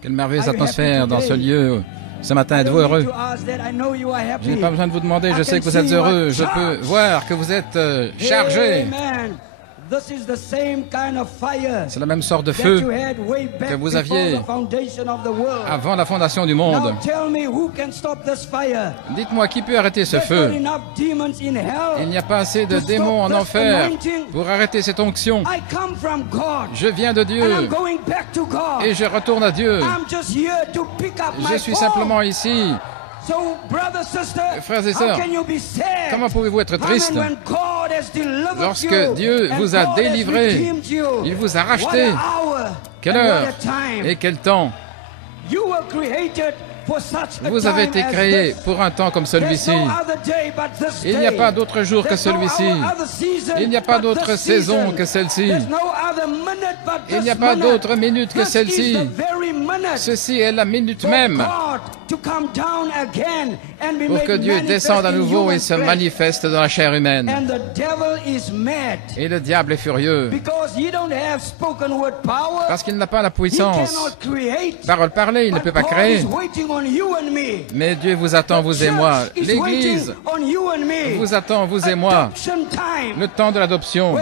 Quelle merveilleuse atmosphère dans ce lieu. Ce matin, êtes-vous heureux? Je n'ai pas besoin de vous demander, je sais que vous êtes heureux. Je peux voir que vous êtes chargé. C'est la même sorte de feu que vous aviez avant la fondation du monde. Dites-moi, qui peut arrêter ce feu? Il n'y a pas assez de démons en enfer pour arrêter cette onction. Je viens de Dieu et je retourne à Dieu. Je suis simplement ici. Frères et sœurs, comment pouvez-vous être tristes lorsque Dieu vous a délivré, il vous a racheté? Quelle heure et quel temps? Vous avez été créé pour un temps comme celui-ci. Il n'y a pas d'autre jour que celui-ci. Il n'y a pas d'autre saison que celle-ci. Il n'y a pas d'autre minute que celle-ci. Ceci est la minute même pour que Dieu descende à nouveau et se manifeste dans la chair humaine. Et le diable est furieux parce qu'il n'a pas la puissance. Parole parlée, il ne peut pas créer. Mais Dieu vous attend, vous et moi. L'Église vous attend, vous et moi. Le temps de l'adoption,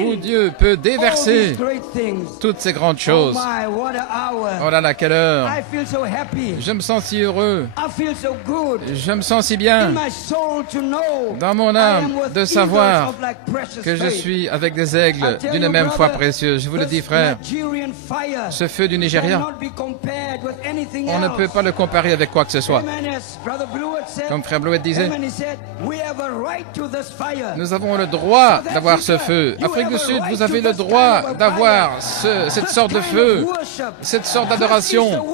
où Dieu peut déverser toutes ces grandes choses. Oh là là, quelle heure! Je me sens si heureux. Je me sens si bien dans mon âme de savoir que je suis avec des aigles d'une même foi précieuse. Je vous le dis, frère, ce feu du Nigeria, on ne peut pas le comparer avec quoi que ce soit. Comme frère Blewett disait, nous avons le droit d'avoir ce feu. Afrique du Sud, vous avez le droit d'avoir cette sorte de feu, cette sorte d'adoration.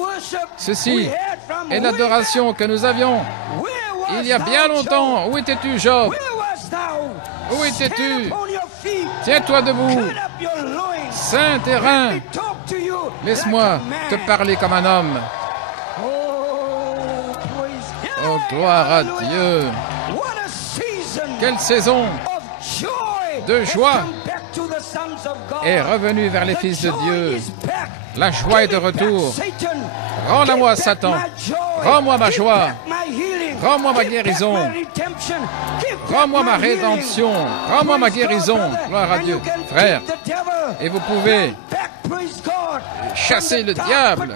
Ceci est l'adoration que nous avions il y a bien longtemps. Où étais-tu, Job? Où étais-tu? Tiens-toi debout. Saint tes reins. Laisse-moi te parler comme un homme. Oh, gloire à Dieu. Quelle saison de joie est revenue vers les fils de Dieu. La joie est de retour. Rends-la-moi, Satan. Rends-moi ma joie. Rends-moi ma guérison. Rends-moi ma rédemption. Rends-moi ma guérison. Gloire à Dieu. Frère, et vous pouvez chasser le diable,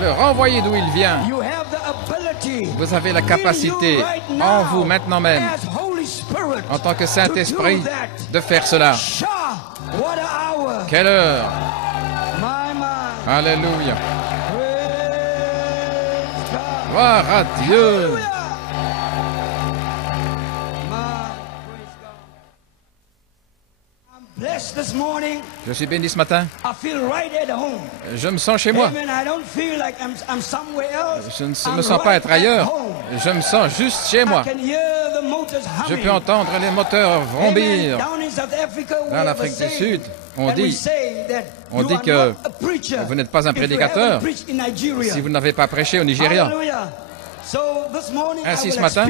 le renvoyer d'où il vient. Vous avez la capacité en vous maintenant même, en tant que Saint-Esprit, de faire cela. Quelle heure! Alléluia! Gloire à Dieu! Je suis béni ce matin. Je me sens chez moi. Je ne me sens pas être ailleurs. Je me sens juste chez moi. Je peux entendre les moteurs vrombir. Dans l'Afrique du Sud, on dit que vous n'êtes pas un prédicateur si vous n'avez pas prêché au Nigeria. Ainsi, ce matin,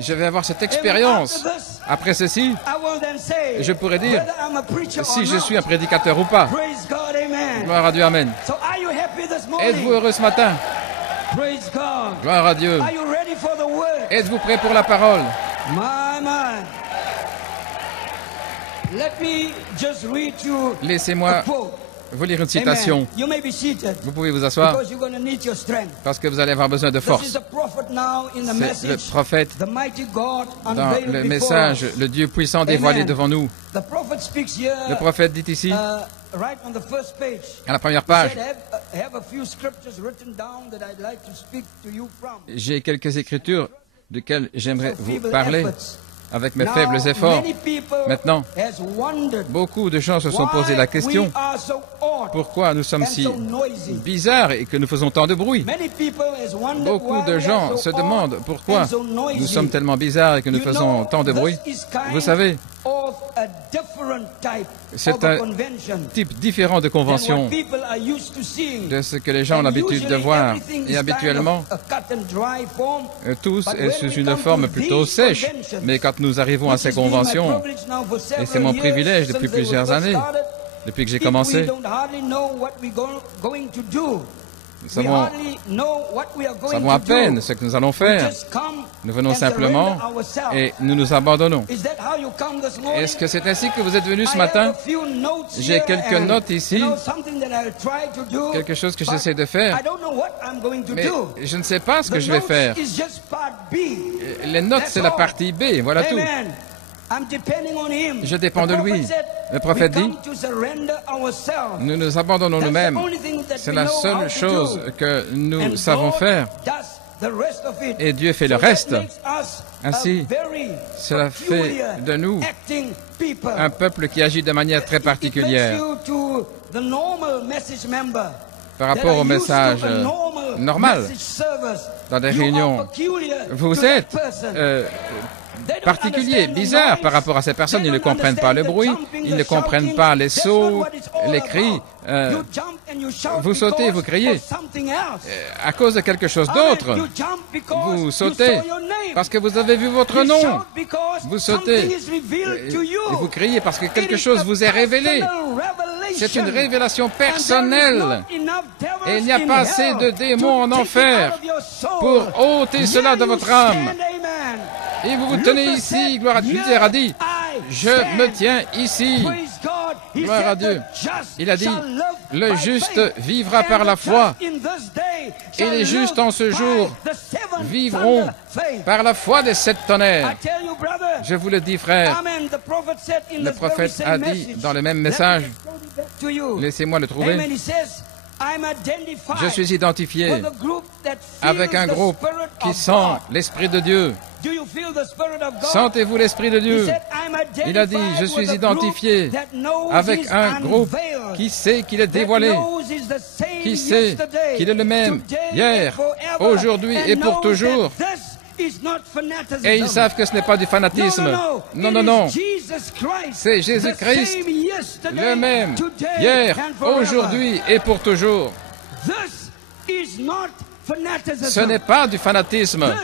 je vais avoir cette expérience. Après ceci, je pourrais dire si je suis un prédicateur ou pas. Gloire à Dieu, amen. Êtes-vous heureux ce matin? Gloire à Dieu. Êtes-vous prêt pour la parole? Laissez-moi vous lire une citation. Vous pouvez vous asseoir parce que vous allez avoir besoin de force. C'est le prophète dans le message, le Dieu puissant dévoilé devant nous. Le prophète dit ici, à la première page, j'ai quelques écritures desquelles j'aimerais vous parler avec mes faibles efforts. Maintenant, beaucoup de gens se sont posé la question pourquoi nous sommes si bizarres et que nous faisons tant de bruit. Beaucoup de gens se demandent pourquoi nous sommes tellement bizarres et que nous faisons tant de bruit. Vous savez, c'est un type différent de convention de ce que les gens ont l'habitude de voir. Et habituellement, tous est sous une forme plutôt sèche. Mais quand nous arrivons à ces conventions, et c'est mon privilège depuis plusieurs années, depuis que j'ai commencé. Nous savons à peine ce que nous allons faire. Nous venons simplement et nous nous abandonnons. Est-ce que c'est ainsi que vous êtes venus ce matin? J'ai quelques notes ici, quelque chose que j'essaie de faire, mais je ne sais pas ce que je vais faire. Les notes, c'est la partie B, voilà tout. Je dépends de lui. Le prophète dit, nous nous abandonnons nous-mêmes. C'est la seule chose que nous savons faire. Et Dieu fait le reste. Ainsi, cela fait de nous un peuple qui agit de manière très particulière. Par rapport au message normal, dans des réunions, vous êtes particulier, bizarre par rapport à ces personnes. Ils ne comprennent pas le bruit, ils ne comprennent pas les sauts, les cris. Vous sautez, vous criez à cause de quelque chose d'autre. Vous sautez parce que vous avez vu votre nom. Vous sautez et vous criez parce que quelque chose vous est révélé. C'est une révélation personnelle. Et il n'y a pas assez de démons en enfer pour ôter cela de votre âme. Et vous vous tenez ici, gloire à Dieu. Luther a dit, je me tiens ici. Gloire à Dieu. Il a dit, le juste vivra par la foi. Et les justes en ce jour vivront par la foi des 7 tonnerres. Je vous le dis, frère. Le prophète a dit dans le même message, laissez-moi le trouver. Je suis identifié avec un groupe qui sent l'Esprit de Dieu. Sentez-vous l'Esprit de Dieu? Il a dit, je suis identifié avec un groupe qui sait qu'il est dévoilé, qui sait qu'il est le même hier, aujourd'hui et pour toujours. Et ils savent que ce n'est pas du fanatisme. Non, non, non. C'est Jésus-Christ, le même, hier, aujourd'hui et pour toujours. Ce n'est pas du fanatisme.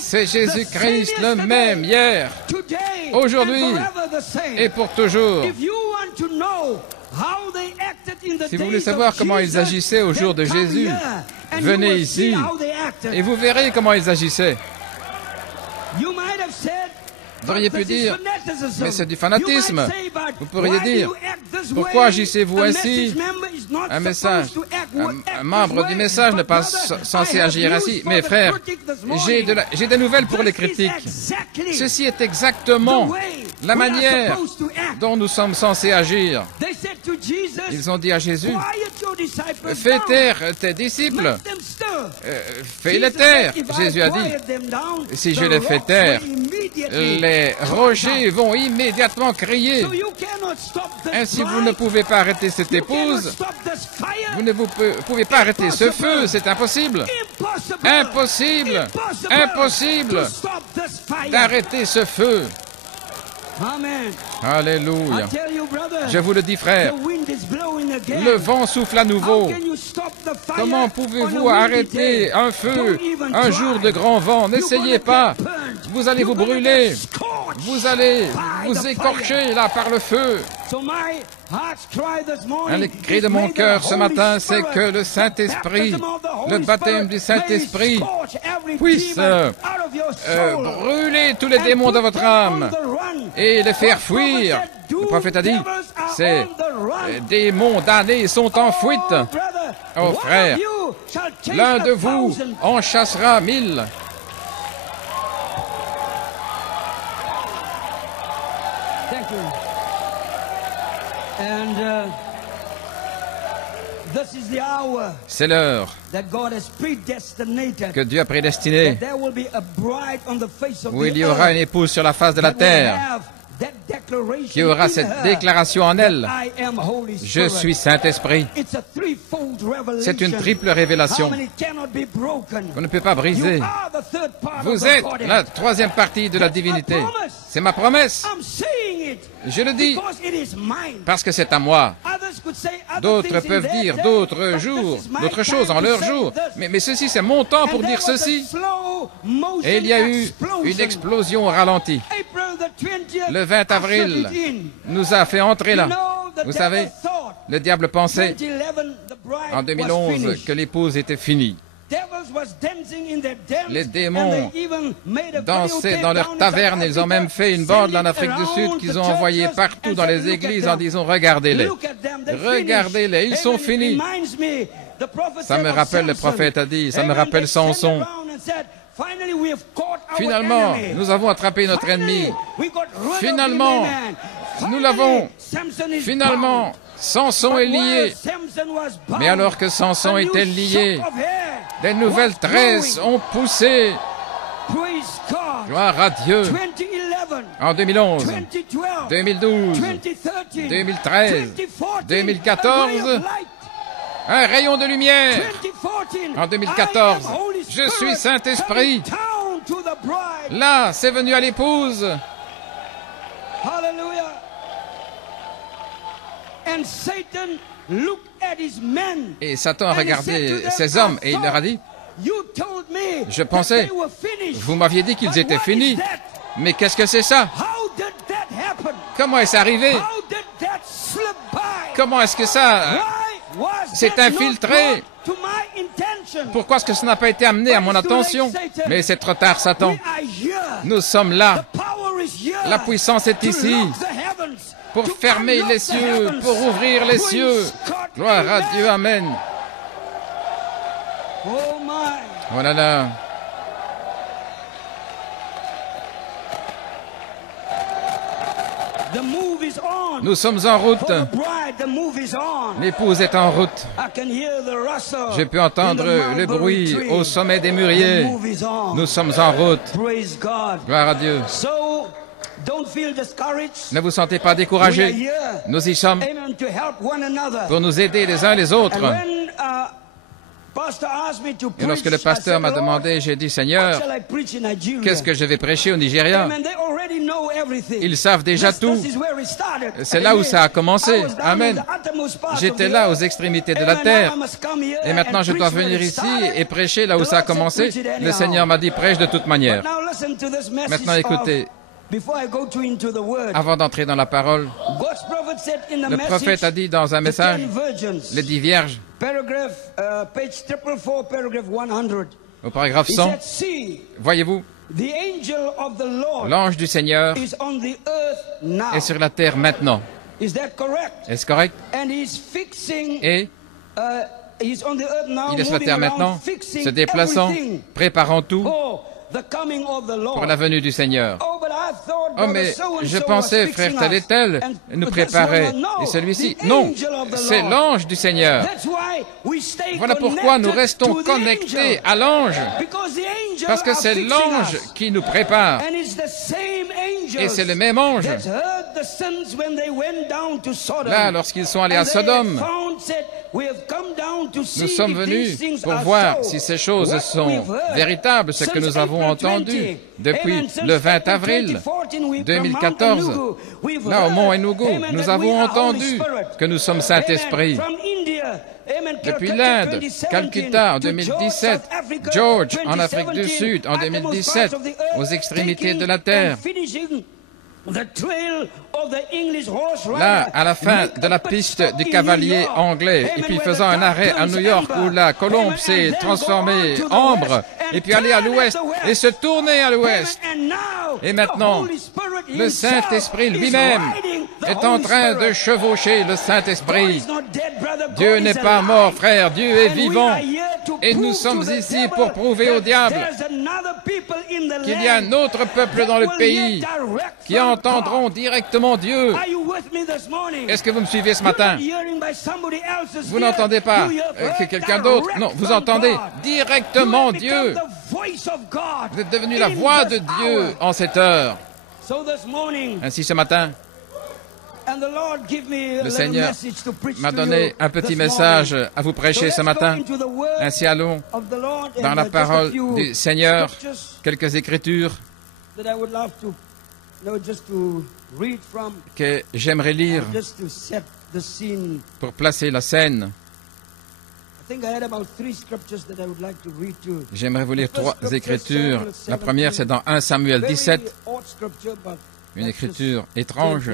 C'est Jésus-Christ le même, hier, aujourd'hui et pour toujours. Si vous voulez savoir comment ils agissaient au jour de Jésus, venez ici et vous verrez comment ils agissaient. Vous auriez pu dire, mais c'est du fanatisme. Vous pourriez dire, pourquoi agissez-vous ainsi? Un membre du message n'est pas censé agir ainsi. Mais frères, j'ai des nouvelles pour les critiques. Ceci est exactement la manière dont nous sommes censés agir. Ils ont dit à Jésus, fais taire tes disciples. Fais-les taire. Jésus a dit, si je les fais taire, les rochers vont immédiatement crier. Ainsi, vous ne pouvez pas arrêter cette épouse. Vous ne pouvez pas arrêter ce feu. C'est impossible. Impossible. Impossible d'arrêter ce feu. Alléluia. Je vous le dis, frère, le vent souffle à nouveau. Comment pouvez-vous arrêter un feu un jour de grand vent? N'essayez pas. Vous allez vous brûler. Vous allez vous écorcher là par le feu. Un cri de mon cœur ce matin, c'est que le Saint-Esprit, le baptême du Saint-Esprit, puisse brûler tous les démons de votre âme et les faire fuir. Le prophète a dit, ces démons damnés sont en fuite. Oh frère, l'un de vous en chassera 1000. C'est l'heure que Dieu a prédestinée où il y aura une épouse sur la face de la terre qui aura cette déclaration en elle. Je suis Saint-Esprit. C'est une triple révélation. Vous ne pouvez pas briser. Vous êtes la troisième partie de la divinité. C'est ma promesse. Je le dis parce que c'est à moi. D'autres peuvent dire d'autres jours, d'autres choses en leur jour. Mais ceci, c'est mon temps pour dire ceci. Et il y a eu une explosion au ralenti. Le 20 avril nous a fait entrer là. Vous savez, le diable pensait en 2011 que l'épouse était finie. Les démons dansaient dans leur taverne. Ils ont même fait une bande en Afrique du Sud qu'ils ont envoyée partout dans les églises en disant « Regardez-les, regardez-les, ils sont finis ». Ça me rappelle, le prophète a dit, ça me rappelle Samson. Finalement, nous avons attrapé notre ennemi. Finalement, nous l'avons. Finalement, Samson est lié. Mais alors que Samson était lié, des nouvelles tresses ont poussé. Gloire à Dieu. En 2011, 2012, 2013, 2014, un rayon de lumière. En 2014, je suis Saint-Esprit. Là, c'est venu à l'épouse. Et Satan a regardé ses hommes et il leur a dit, je pensais, vous m'aviez dit qu'ils étaient finis. Mais qu'est-ce que c'est ça? Comment est-ce arrivé? Comment est-ce que ça s'est infiltré? Pourquoi est-ce que ça n'a pas été amené à mon attention? Mais c'est trop tard, Satan. Nous sommes là. La puissance est ici. Pour fermer les cieux, pour ouvrir les cieux. Gloire à Dieu, Amen. Oh là là. Nous sommes en route. L'épouse est en route. Je peux entendre le bruit au sommet des mûriers. Nous sommes en route. Gloire à Dieu. Ne vous sentez pas découragés. Nous y sommes pour nous aider les uns les autres. Et lorsque le pasteur m'a demandé, j'ai dit, Seigneur, qu'est-ce que je vais prêcher au Nigeria? Ils savent déjà tout. C'est là où ça a commencé. Amen. J'étais là aux extrémités de la terre. Et maintenant, je dois venir ici et prêcher là où ça a commencé. Le Seigneur m'a dit, prêche de toute manière. Maintenant, écoutez. Avant d'entrer dans la parole, le prophète a dit dans un message, les 10 vierges, au paragraphe 100, voyez-vous, l'ange du Seigneur est sur la terre maintenant. Est-ce correct? Et il est sur la terre maintenant, se déplaçant, préparant tout pour la venue du Seigneur. Oh, mais je pensais, frère tel et tel, nous préparer. Et celui-ci, non, c'est l'ange du Seigneur. Voilà pourquoi nous restons connectés à l'ange. Parce que c'est l'ange qui nous prépare. Et c'est le même ange. Là, lorsqu'ils sont allés à Sodome, nous sommes venus pour voir si ces choses sont véritables, ce que nous avons entendu depuis le 20 avril 2014. Là, au mont Enugu, nous avons entendu que nous sommes Saint-Esprit. Depuis l'Inde, Calcutta en 2017, George en Afrique du Sud en 2017, aux extrémités de la terre. Là, à la fin de la piste du cavalier anglais, et puis faisant un arrêt à New York où la colombe s'est transformée en ambre, et puis aller à l'ouest, et se tourner à l'ouest. Et maintenant, le Saint-Esprit lui-même est en train de chevaucher le Saint-Esprit. Dieu n'est pas mort, frère, Dieu est vivant. Et nous sommes ici pour prouver au diable qu'il y a un autre peuple dans le pays qui entendront directement Dieu. Est-ce que vous me suivez ce matin? Vous n'entendez pas que quelqu'un d'autre? Non, vous entendez directement Dieu. Vous êtes devenu la voix de Dieu en cette heure. Ainsi ce matin, le Seigneur m'a donné un petit message à vous prêcher ce matin. Ainsi allons dans la parole du Seigneur, quelques écritures que j'aimerais lire pour placer la scène. J'aimerais vous lire 3 écritures. La première, c'est dans 1 Samuel 17, une écriture étrange.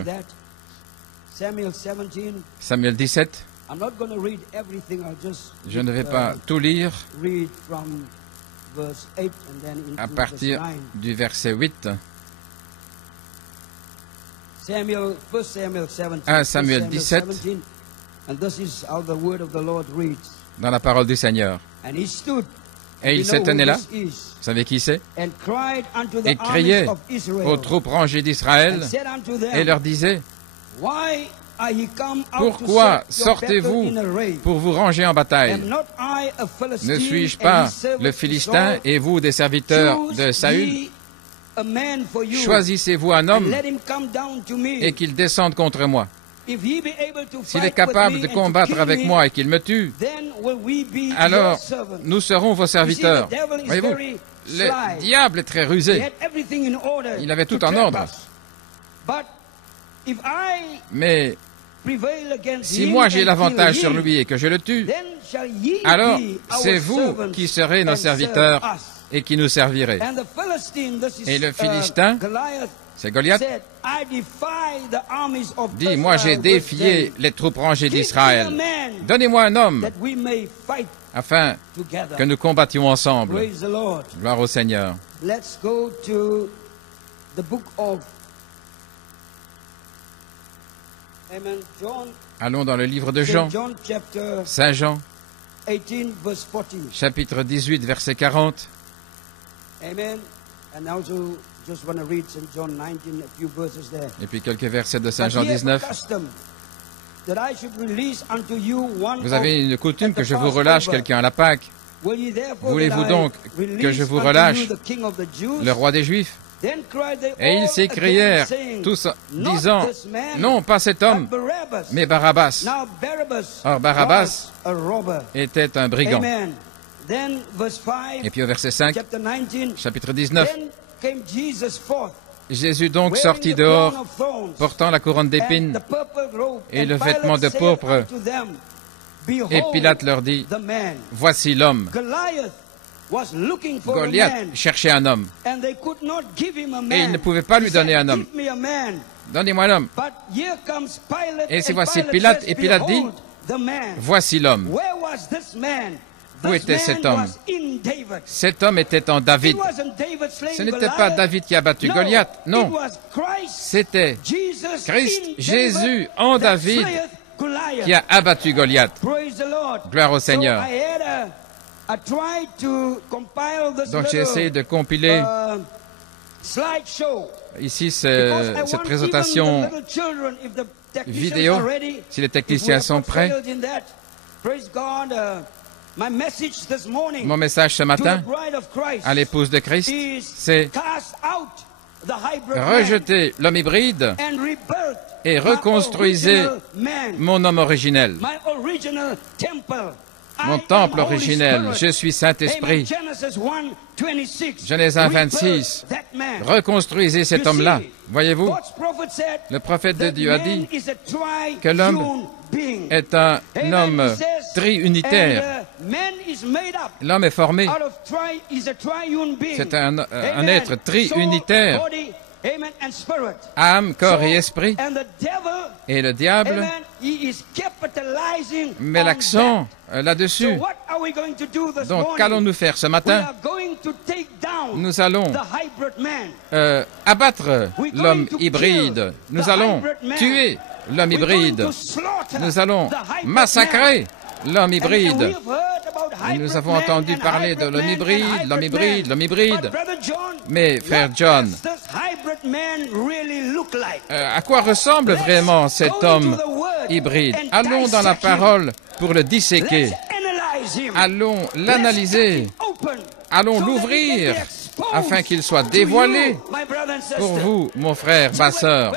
Samuel 17. Je ne vais pas tout lire à partir du verset 8. 1 Samuel 17, dans la parole du Seigneur. Et il s'est tenu là, vous savez qui c'est, et criait aux troupes rangées d'Israël et leur disait: pourquoi sortez-vous pour vous ranger en bataille? Ne suis-je pas le Philistin et vous des serviteurs de Saül? Choisissez-vous un homme et qu'il descende contre moi. S'il est capable de combattre avec moi et qu'il me tue, alors nous serons vos serviteurs. Voyez-vous, le diable est très rusé. Il avait tout en ordre. Mais si moi j'ai l'avantage sur lui et que je le tue, alors c'est vous qui serez nos serviteurs et qui nous servirez. Et le Philistin, c'est Goliath, dit: moi j'ai défié les troupes rangées d'Israël. Donnez-moi un homme afin que nous combattions ensemble. Gloire au Seigneur. Allons dans le livre de Jean, Saint Jean, chapitre 18, verset 40. Et puis quelques versets de Saint Jean 19. Vous avez une coutume que je vous relâche quelqu'un à la Pâque. Voulez-vous donc que je vous relâche le roi des Juifs? Et ils s'écrièrent tous disant: non, pas cet homme, mais Barabbas. Or Barabbas était un brigand. Et puis au verset 5, chapitre 19, Jésus donc sortit dehors, portant la couronne d'épines et le vêtement de pourpre. Et Pilate leur dit: voici l'homme. Goliath cherchait un homme. Et il ne pouvait pas lui donner un homme. Donnez-moi un homme. Et voici Pilate, et Pilate dit: voici l'homme. Où était cet homme? Cet homme était en David. Ce n'était pas David qui a battu Goliath, non. C'était Christ, Jésus en David, qui a abattu Goliath. Gloire au Seigneur. Donc j'ai essayé de compiler ici cette présentation vidéo, si les techniciens sont prêts. Mon message ce matin à l'épouse de Christ, c'est rejetez l'homme hybride et reconstruisez mon homme originel. Mon temple originel, je suis Saint-Esprit. Genèse 1, 26. Reconstruisez cet homme-là. Voyez-vous, le prophète de Dieu a dit que l'homme est un homme triunitaire. L'homme est formé. C'est un être triunitaire. Âme, corps et esprit. Et le diable met l'accent là-dessus. Donc, qu'allons-nous faire ce matin? Nous allons abattre l'homme hybride. Nous allons tuer l'homme hybride. Nous allons massacrer l'homme hybride. Et nous avons entendu parler de l'homme hybride, l'homme hybride, l'homme hybride. Mais, frère John, à quoi ressemble vraiment cet homme hybride? Allons dans la parole pour le disséquer. Allons l'analyser. Allons l'ouvrir afin qu'il soit dévoilé pour vous, mon frère, ma sœur.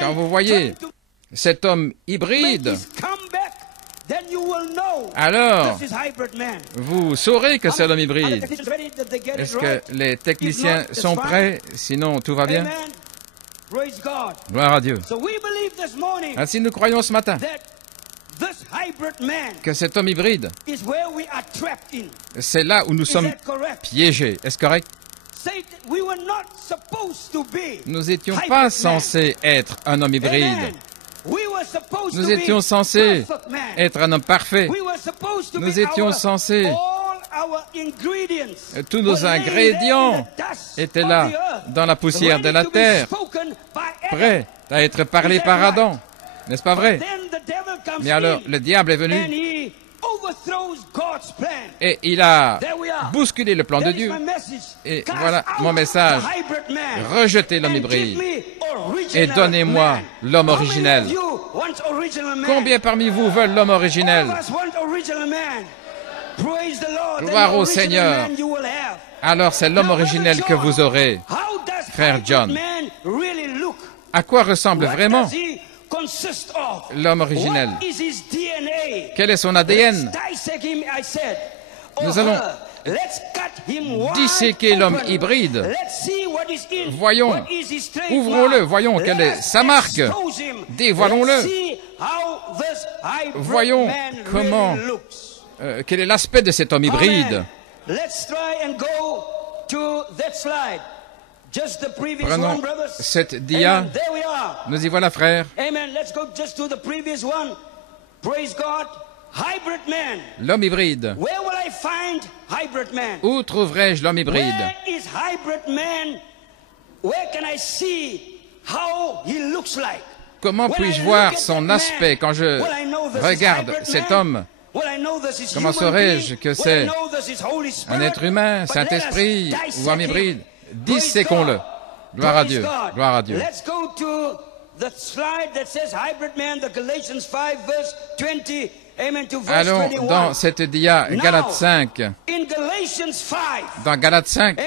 Quand vous voyez cet homme hybride, alors vous saurez que c'est l'homme hybride. Est-ce que les techniciens sont prêts? Sinon, tout va bien? Gloire à Dieu. Ainsi, nous croyons ce matin que cet homme hybride, c'est là où nous sommes piégés. Est-ce correct? Nous n'étions pas censés être un homme hybride. Nous étions censés être un homme parfait. Nous étions censés... Tous nos ingrédients étaient là, dans la poussière de la terre, prêts à être parlés par Adam. N'est-ce pas vrai? Mais alors, le diable est venu et il a bousculé le plan de Dieu. Et voilà mon message. Rejetez l'homme hybride et donnez-moi l'homme originel. Combien parmi vous veulent l'homme originel? Gloire au Seigneur. Alors c'est l'homme originel que vous aurez, frère John. À quoi ressemble vraiment l'homme originel? Quel est son ADN? Nous allons disséquer l'homme hybride. Voyons, ouvrons-le, voyons quelle est sa marque. Dévoilons-le. Voyons comment... quel est l'aspect de cet homme hybride? Prenons cette dia. Nous y voilà, frère. L'homme hybride. Où trouverai-je l'homme hybride? Comment puis-je voir son aspect quand je regarde cet homme? Comment saurais-je que c'est un être humain, Saint-Esprit ou homme hybride? Disséquons-le. Gloire à Dieu. Gloire à Dieu. Allons dans cette dia, Galates 5. Dans Galates 5,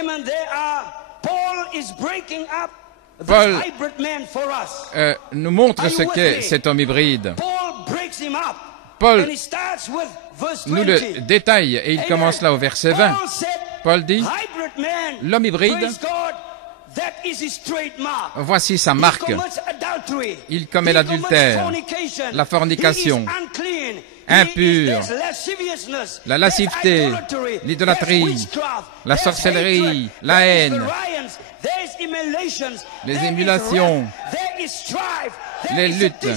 Paul nous montre ce qu'est cet homme hybride. Paul nous le détaille et il commence là au verset 20. Paul dit, l'homme hybride, voici sa marque. Il commet l'adultère, la fornication, impur, la lasciveté, l'idolâtrie, la sorcellerie, la haine, les émulations, les luttes,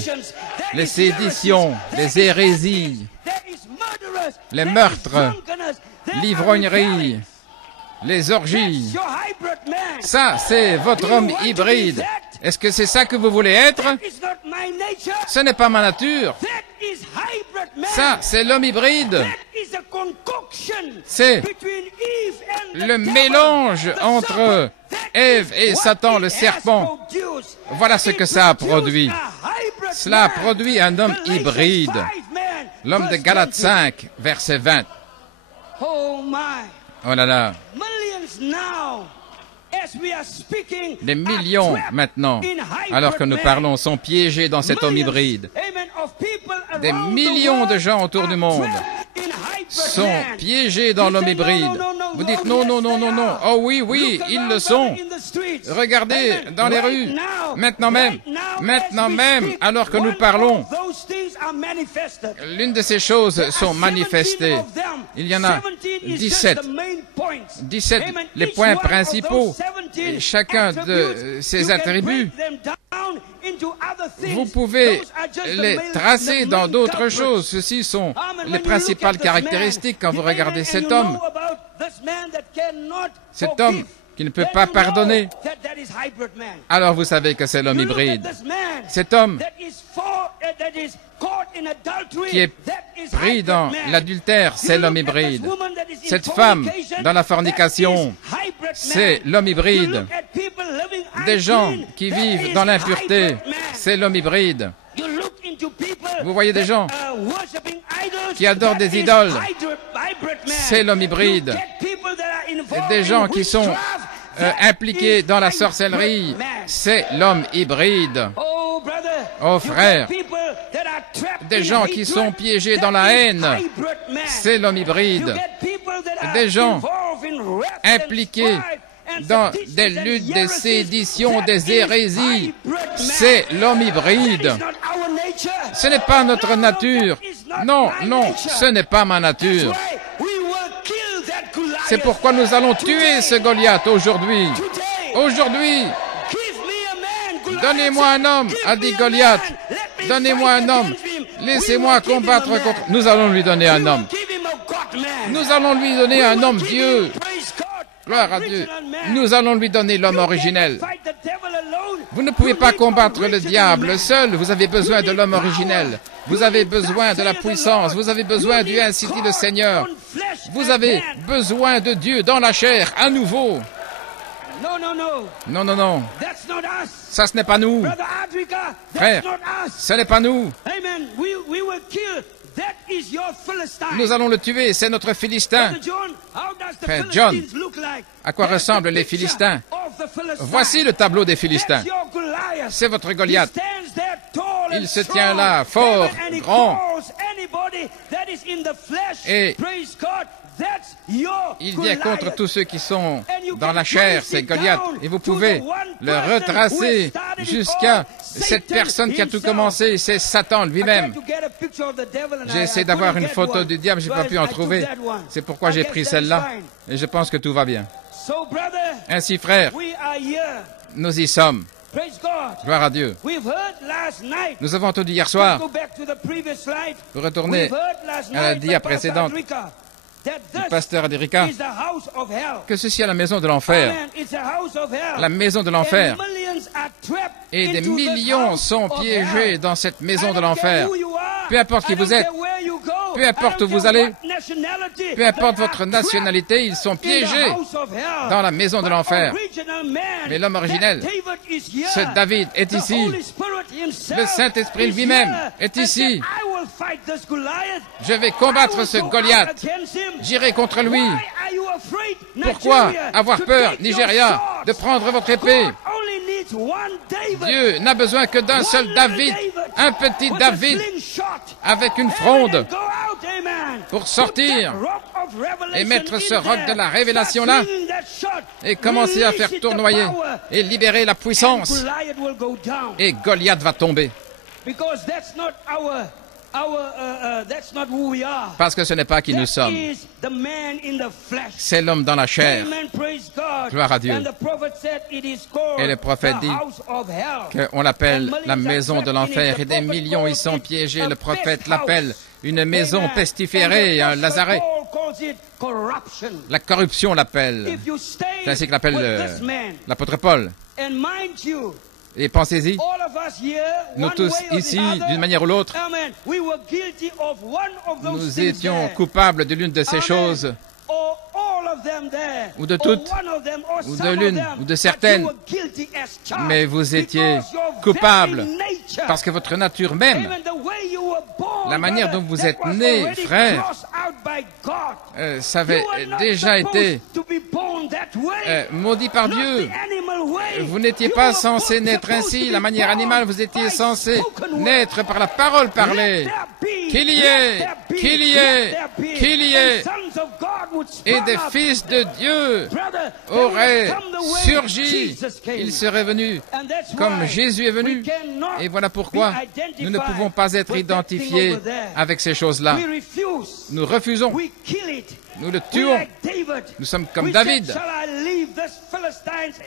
les séditions, les hérésies, les meurtres, l'ivrognerie, les orgies. Ça, c'est votre homme hybride. Est-ce que c'est ça que vous voulez être? Ce n'est pas ma nature. Ça, c'est l'homme hybride. C'est le mélange entre Ève et Satan, le serpent. Voilà ce que ça a produit. Cela a produit un homme hybride. L'homme de Galates 5, verset 20. Oh là là. Des millions maintenant, alors que nous parlons, sont piégés dans cet homme hybride. Des millions de gens autour du monde sont piégés dans l'homme hybride. Vous dites non, non, non, non, non. Oh oui, oui, ils le sont. Regardez dans les rues, maintenant même, alors que nous parlons, l'une de ces choses sont manifestées. Il y en a 17 les points principaux, et chacun de ces attributs, vous pouvez les tracer dans d'autres choses. Ceci sont les principales caractéristiques quand vous regardez cet homme qui ne peut pas pardonner. Alors vous savez que c'est l'homme hybride. Cet homme qui est pris dans l'adultère, c'est l'homme hybride. Cette femme dans la fornication, c'est l'homme hybride. Des gens qui vivent dans l'impureté, c'est l'homme hybride. Vous voyez des gens qui adorent des idoles, c'est l'homme hybride. Des gens qui sont impliqués dans la sorcellerie, c'est l'homme hybride. Oh frère, des gens qui sont piégés dans la haine, c'est l'homme hybride. Des gens impliqués dans des luttes, des séditions, des hérésies, c'est l'homme hybride. Ce n'est pas notre nature. Non, non, ce n'est pas ma nature. C'est pourquoi nous allons tuer ce Goliath aujourd'hui. Aujourd'hui, donnez-moi un homme, a dit Goliath. Donnez-moi un homme. Laissez-moi combattre contre... Nous allons lui donner un homme. Nous allons lui donner un homme Dieu. Gloire à Dieu. Nous allons lui donner l'homme originel. Vous ne pouvez pas combattre le diable seul. Vous avez besoin de l'homme originel. Vous avez besoin de la puissance. Vous avez besoin du ainsi dit le Seigneur. Vous avez besoin de Dieu dans la chair, à nouveau. Non, non, non. Ça, ce n'est pas nous. Frère, ce n'est pas nous. Nous allons le tuer, c'est notre Philistin. Frère John, à quoi ressemblent les Philistins? Voici le tableau des Philistins. C'est votre Goliath. Il se tient là, fort, grand. Et il vient contre tous ceux qui sont dans la chair, c'est Goliath. Et vous pouvez le retracer jusqu'à cette personne qui a tout commencé, c'est Satan lui-même. J'ai essayé d'avoir une photo du diable, je n'ai pas pu en trouver. C'est pourquoi j'ai pris celle-là. Et je pense que tout va bien. Ainsi, frères, nous y sommes. Gloire à Dieu. Nous avons entendu hier soir, pour retourner à la dia précédente, du pasteur Adrika, que ceci est la maison de l'enfer. La maison de l'enfer. Et des millions sont piégés dans cette maison de l'enfer. Peu importe qui vous êtes, peu importe où vous allez, peu importe votre nationalité, ils sont piégés dans la maison de l'enfer. Mais l'homme originel, ce David est ici. Le Saint-Esprit lui-même est ici. Je vais combattre ce Goliath. J'irai contre lui. Pourquoi avoir peur, Nigeria, de prendre votre épée? Dieu n'a besoin que d'un seul David, un petit David, avec une fronde, pour sortir et mettre ce roc de la révélation là, et commencer à faire tournoyer et libérer la puissance. Et Goliath va tomber. Parce que ce n'est pas qui nous sommes. C'est l'homme dans la chair. Gloire à Dieu. Et le prophète dit qu'on l'appelle la maison de l'enfer et des millions y sont piégés. Le prophète l'appelle une maison pestiférée, un lazaret. La corruption l'appelle. C'est ainsi que l'appelle l'apôtre Paul. Et pensez-y, nous tous ici, d'une manière ou l'autre, nous étions coupables de l'une de ces choses, ou de toutes, ou de l'une, ou de certaines, mais vous étiez coupables parce que votre nature même, la manière dont vous êtes nés, frères, ça avait déjà été maudit par Dieu. Vous n'étiez pas censé naître ainsi, la manière animale, vous étiez censé naître par la parole parlée. Qu'il y ait, qu'il y ait, qu'il y ait, et des fils de Dieu auraient surgi. Ils seraient venus comme Jésus est venu. Et voilà pourquoi nous ne pouvons pas être identifiés avec ces choses-là. Nous refusons. Nous le tuons. Nous sommes comme David.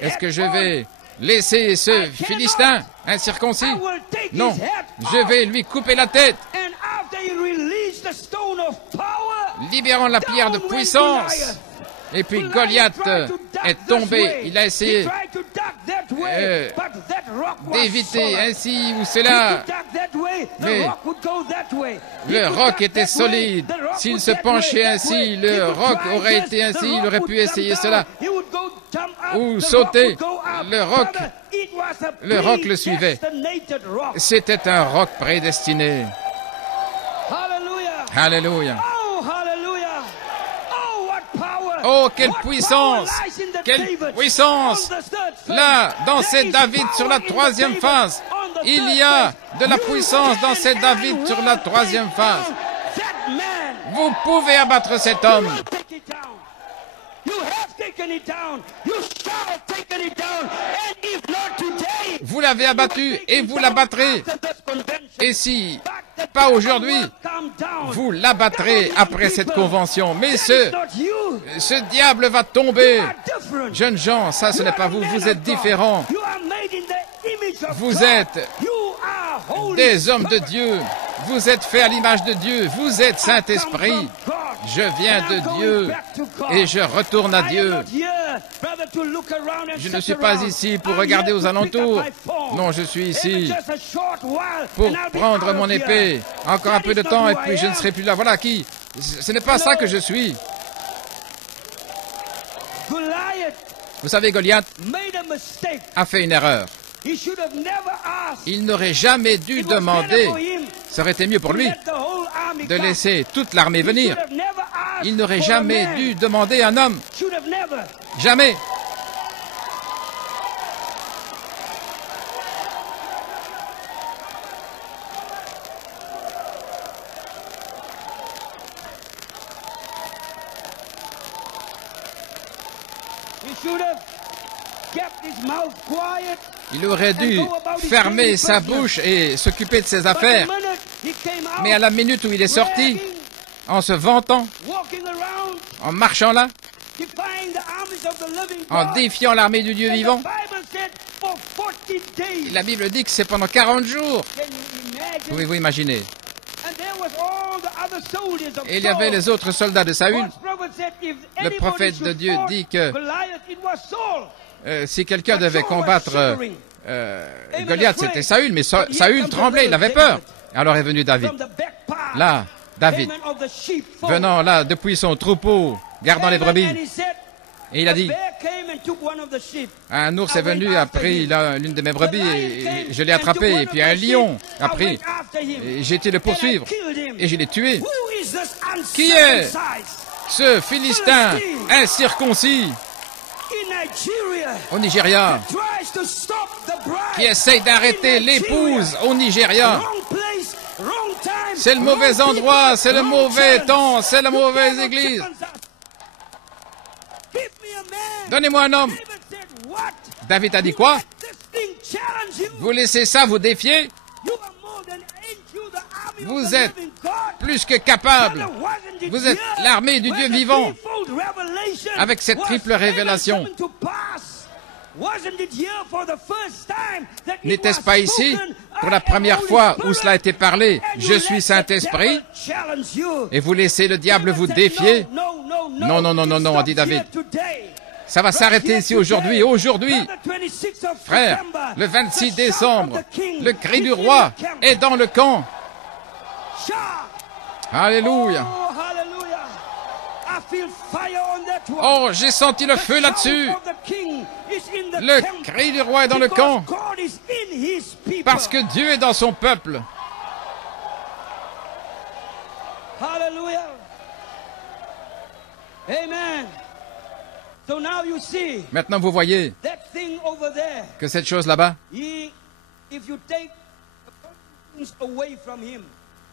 Est-ce que je vais laisser ce Philistin incirconcis? Non, je vais lui couper la tête. Libérant la pierre de puissance. Et puis Goliath est tombé. Il a essayé d'éviter ainsi ou cela. Mais le roc était solide. S'il se penchait ainsi, le roc aurait été ainsi. Il aurait pu essayer cela. Ou sauter. Le roc le suivait. C'était un roc prédestiné. Alléluia. Oh, quelle puissance! Quelle puissance! Là, dans ces David sur la troisième phase, il y a de la puissance dans ces David sur la troisième phase. Vous pouvez abattre cet homme. Vous l'avez abattu et vous l'abattrez. Et si pas aujourd'hui, vous l'abattrez après cette convention. Mais ce diable va tomber. Jeunes gens, ça ce n'est pas vous, vous êtes différents. Vous êtes des hommes de Dieu. Vous êtes faits à l'image de Dieu. Vous êtes Saint-Esprit. Je viens de Dieu et je retourne à Dieu. Je ne suis pas ici pour regarder aux alentours. Non, je suis ici pour prendre mon épée. Encore un peu de temps et puis je ne serai plus là. Voilà qui. Ce n'est pas ça que je suis. Vous savez, Goliath a fait une erreur. Il n'aurait jamais dû demander, ça aurait été mieux pour lui, de laisser toute l'armée venir. Il n'aurait jamais dû demander un homme. Jamais. Il aurait dû fermer sa bouche et s'occuper de ses affaires. Mais à la minute où il est sorti, en se vantant, en marchant là, en défiant l'armée du Dieu vivant, la Bible dit que c'est pendant 40 jours. Pouvez-vous imaginer? Et il y avait les autres soldats de Saül. Le prophète de Dieu dit que si quelqu'un devait combattre Goliath, c'était Saül, mais Saül tremblait, il avait peur. Alors est venu David. Là, David, venant là depuis son troupeau, gardant les brebis. Et il a dit, un ours est venu, a pris l'une de mes brebis et je l'ai attrapé. Et puis un lion a pris. Et j'ai été le poursuivre et je l'ai tué. Qui est ce Philistin incirconcis au Nigeria qui essaye d'arrêter l'épouse au Nigeria? C'est le mauvais endroit, c'est le mauvais temps, c'est la mauvaise église. Donnez-moi un homme. David a dit quoi? Vous laissez ça vous défier? Vous êtes plus que capable. Vous êtes l'armée du Dieu vivant. Avec cette triple révélation. N'était-ce pas ici, pour la première fois où cela a été parlé, je suis Saint-Esprit, et vous laissez le diable vous défier? Non, non, non, non, non, a dit David. Ça va s'arrêter ici aujourd'hui. Aujourd'hui, frère, le 26 décembre, le cri du roi est dans le camp. Alléluia. Oh, j'ai senti le feu là-dessus. Le cri du roi est dans le camp. Parce que Dieu est dans son peuple. Alléluia. Amen. So now you see, maintenant, vous voyez that thing over there, que cette chose là-bas, if you take things away from him,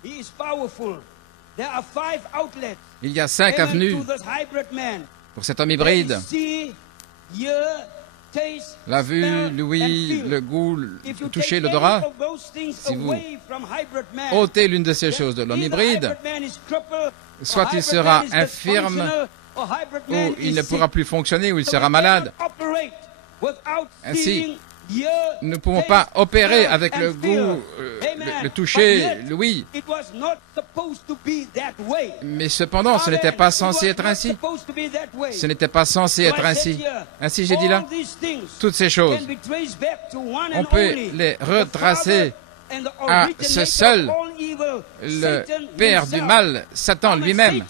he is powerful. There are 5 outlets. Il y a 5 avenues pour cet homme hybride. La vue, l'ouïe, le goût, le toucher, l'odorat. Si vous ôtez l'une de ces choses de l'homme hybride, soit il sera infirme, ou il ne pourra plus fonctionner, ou il sera malade. Ainsi, nous ne pouvons pas opérer avec le goût, le toucher, l'ouïe. Mais cependant, ce n'était pas censé être ainsi. Ce n'était pas censé être ainsi. Ainsi, j'ai dit là, toutes ces choses, on peut les retracer à ce seul, le père du mal, Satan lui-même.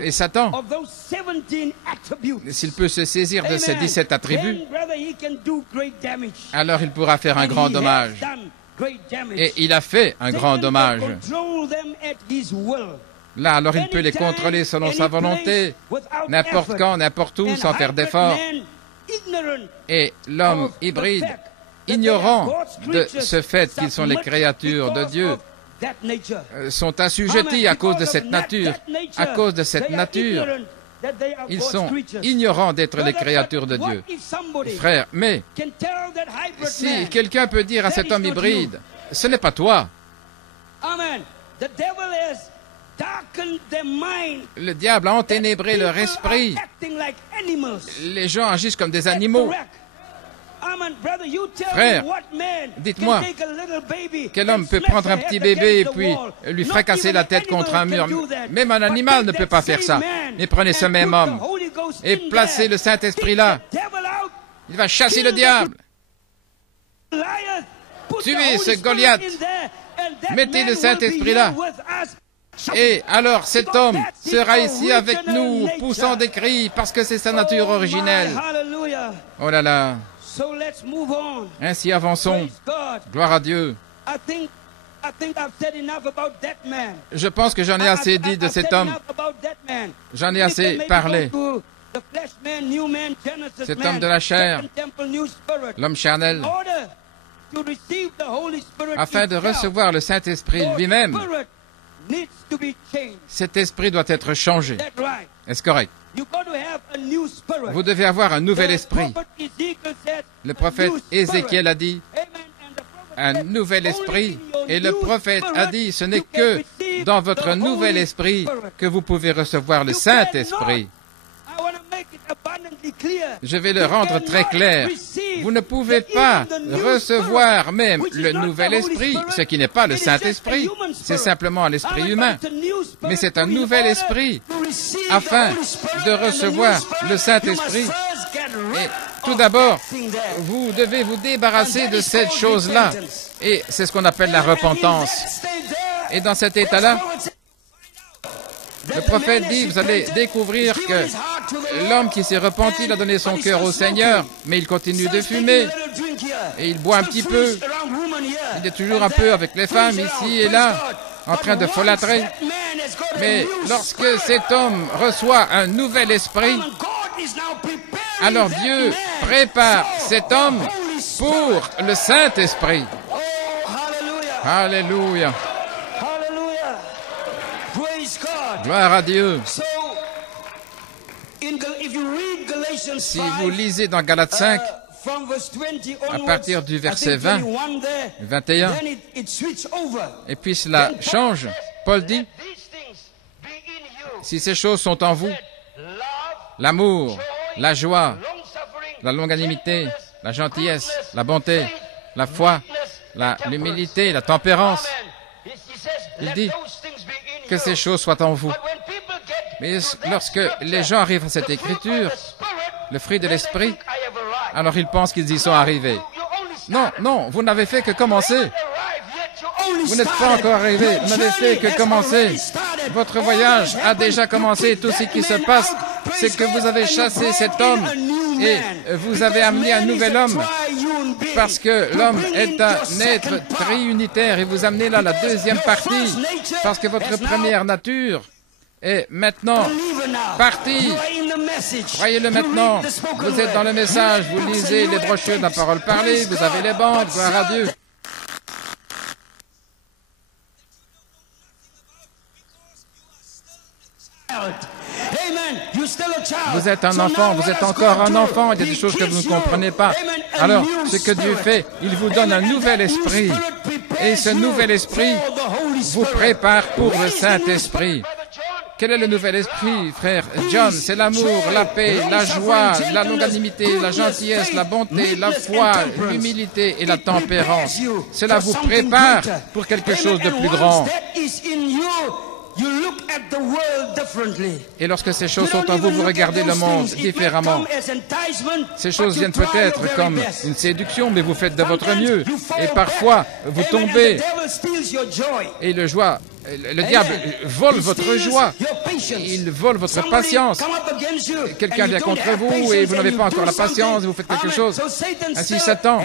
Et Satan, s'il peut se saisir de ces 17 attributs, alors il pourra faire un grand dommage. Et il a fait un grand dommage. Là, alors il peut les contrôler selon sa volonté, n'importe quand, n'importe où, sans faire d'effort. Et l'homme hybride, ignorant de ce fait qu'ils sont les créatures de Dieu, sont assujettis à cause de cette nature. À cause de cette nature, ils sont ignorants d'être les créatures de Dieu. Frère, mais si quelqu'un peut dire à cet homme hybride, ce n'est pas toi. Le diable a enténébré leur esprit. Les gens agissent comme des animaux. Frère, dites-moi, quel homme peut prendre un petit bébé et puis lui fracasser la tête contre un mur? Même un animal ne peut pas faire ça. Mais prenez ce même homme et placez le Saint-Esprit là. Il va chasser le diable. Tuez ce Goliath. Mettez le Saint-Esprit là. Et alors cet homme sera ici avec nous, poussant des cris, parce que c'est sa nature originelle. Oh là là. Ainsi avançons. Gloire à Dieu. Je pense que j'en ai assez dit de cet homme. J'en ai assez parlé. Cet homme de la chair, l'homme charnel, afin de recevoir le Saint-Esprit lui-même, cet esprit doit être changé. Est-ce correct? Vous devez avoir un nouvel esprit. Le prophète Ézéchiel a dit, un nouvel esprit. Et le prophète a dit, ce n'est que dans votre nouvel esprit que vous pouvez recevoir le Saint-Esprit. Je vais le rendre très clair. Vous ne pouvez pas recevoir même le nouvel esprit, ce qui n'est pas le Saint-Esprit. C'est simplement l'esprit humain. Mais c'est un nouvel esprit afin de recevoir le Saint-Esprit. Et tout d'abord, vous devez vous débarrasser de cette chose-là. Et c'est ce qu'on appelle la repentance. Et dans cet état-là, le prophète dit, vous allez découvrir que l'homme qui s'est repenti, il a donné son cœur au Seigneur, mais il continue de fumer. Et il boit un petit peu. Il est toujours un peu avec les femmes, ici et là, en train de folâtrer. Mais lorsque cet homme reçoit un nouvel esprit, alors Dieu prépare cet homme pour le Saint-Esprit. Alléluia. Gloire à Dieu. Si vous lisez dans Galates 5, à partir du verset 20, 21, et puis cela change, Paul dit, si ces choses sont en vous, l'amour, la joie, la longanimité, la gentillesse, la bonté, la foi, l'humilité, la tempérance, il dit que ces choses soient en vous. Mais lorsque les gens arrivent à cette écriture, le fruit de l'esprit, alors ils pensent qu'ils y sont arrivés. Non, non, vous n'avez fait que commencer. Vous n'êtes pas encore arrivé, vous n'avez fait que commencer. Votre voyage a déjà commencé. Tout ce qui se passe, c'est que vous avez chassé cet homme et vous avez amené un nouvel homme. Parce que l'homme est un être triunitaire et vous amenez là la deuxième partie. Parce que votre première nature est maintenant partie. Croyez-le maintenant. Vous êtes dans le message, vous lisez les brochures de la parole parlée, vous avez les bandes, gloire à Dieu. Vous êtes un enfant, vous êtes encore un enfant, il y a des choses que vous ne comprenez pas. Alors, ce que Dieu fait, il vous donne un nouvel esprit. Et ce nouvel esprit vous prépare pour le Saint-Esprit. Quel est le nouvel esprit, frère John? C'est l'amour, la paix, la joie, la longanimité, la gentillesse, la bonté, la foi, l'humilité et la tempérance. Cela vous prépare pour quelque chose de plus grand. Et lorsque ces choses sont en vous, vous regardez le monde différemment. Ces choses viennent peut-être comme une séduction, mais vous faites de votre mieux. Et parfois, vous tombez. Et le diable vole votre joie. Il vole votre patience. Quelqu'un vient contre vous et vous n'avez pas encore la patience, vous faites quelque chose. Ainsi, Satan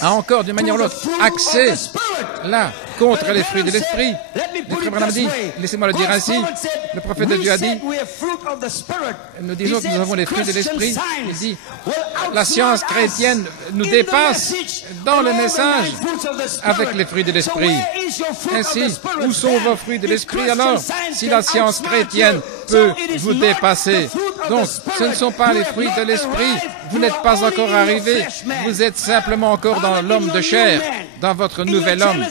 a encore, d'une manière ou l'autre, accès là contre les fruits de l'esprit. Le frère Branham dit, laissez-moi le dire ainsi, le prophète de Dieu a dit, nous disons que nous avons les fruits de l'esprit. Il dit, la science chrétienne nous dépasse dans le message avec les fruits de l'esprit. Ainsi, où sont vos fruits de l'esprit alors, si la science chrétienne peut vous dépasser? Donc, ce ne sont pas les fruits de l'esprit. Vous n'êtes pas encore arrivé. Vous êtes simplement encore dans l'homme de chair, dans votre nouvel homme,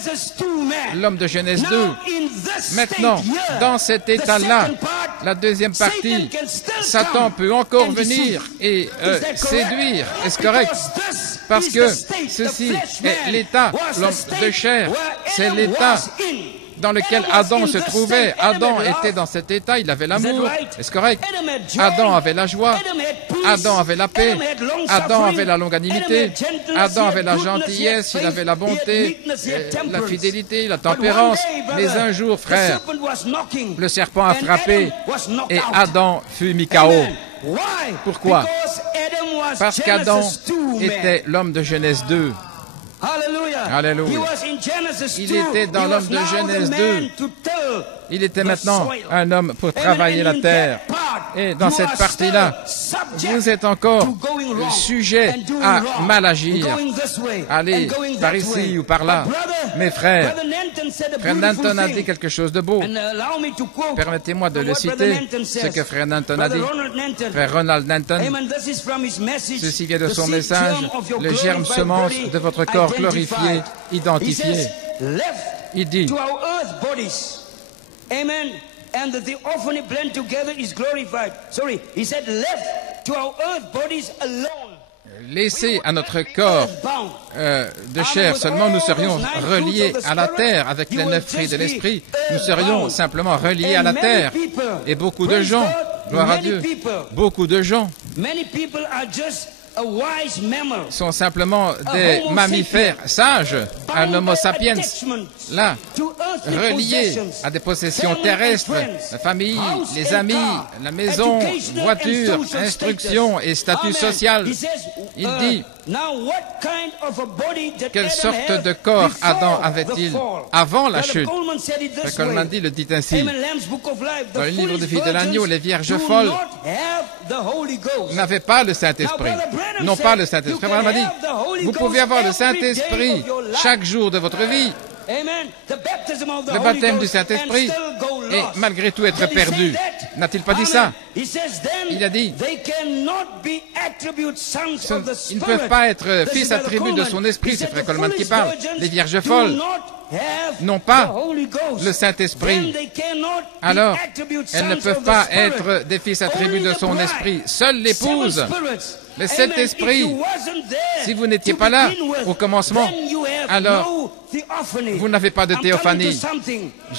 l'homme de Genèse 2. Maintenant, dans cet état-là, La deuxième partie, Satan peut encore venir et séduire. Est-ce correct? Parce que ceci est l'état, l'homme de chair, c'est l'état dans lequel Adam se trouvait. Adam était dans cet état, il avait l'amour. Est-ce correct? Adam avait la joie, Adam avait la paix, Adam avait la longanimité, Adam avait la gentillesse, il avait la bonté, la fidélité, la tempérance. Mais un jour, frère, le serpent a frappé et Adam fut mis KO. Pourquoi? Parce qu'Adam était l'homme de Genèse 2. Alléluia. Il était dans l'homme de Genèse 2. Il était maintenant un homme pour travailler la terre. Et dans cette partie-là, vous êtes encore sujet à mal agir. Allez par ici ou par là. Mes frères, Frère Nanton a dit quelque chose de beau. Permettez-moi de le citer, ce que Frère Nanton a dit. Frère Ronald Nanton, ceci vient de son message, le germe semence de votre corps glorifié, identifié. Il dit, Amen. And the theophany blend together is glorified. Sorry, he said left to our earth bodies alone. Laissé à notre corps de chair seulement, nous serions reliés à la terre avec les 9 fruits de l'esprit. Nous serions simplement reliés à la terre. Et beaucoup de gens, gloire à Dieu, beaucoup de gens sont simplement des mammifères sages, un homo sapiens, là, reliés à des possessions terrestres, la famille, les amis, la maison, voiture, instruction et statut social. Il dit, quelle sorte de corps Adam avait-il avant la chute? Frère Coleman le dit ainsi, dans le livre de vie de l'agneau, les vierges folles n'avaient pas le Saint-Esprit. Non pas le Saint-Esprit. Frère m'a dit, vous pouvez avoir le Saint-Esprit chaque jour de votre vie, le baptême du Saint-Esprit, et malgré tout être perdu. N'a-t-il pas dit ça? Il a dit, ils ne peuvent pas être fils attributs de son esprit, c'est Frère Coleman qui parle. Les vierges folles n'ont pas le Saint-Esprit. Alors, elles ne peuvent pas être des fils attributs de son esprit. Seule l'épouse, le Saint-Esprit, si vous n'étiez pas là au commencement, alors vous n'avez pas de théophanie.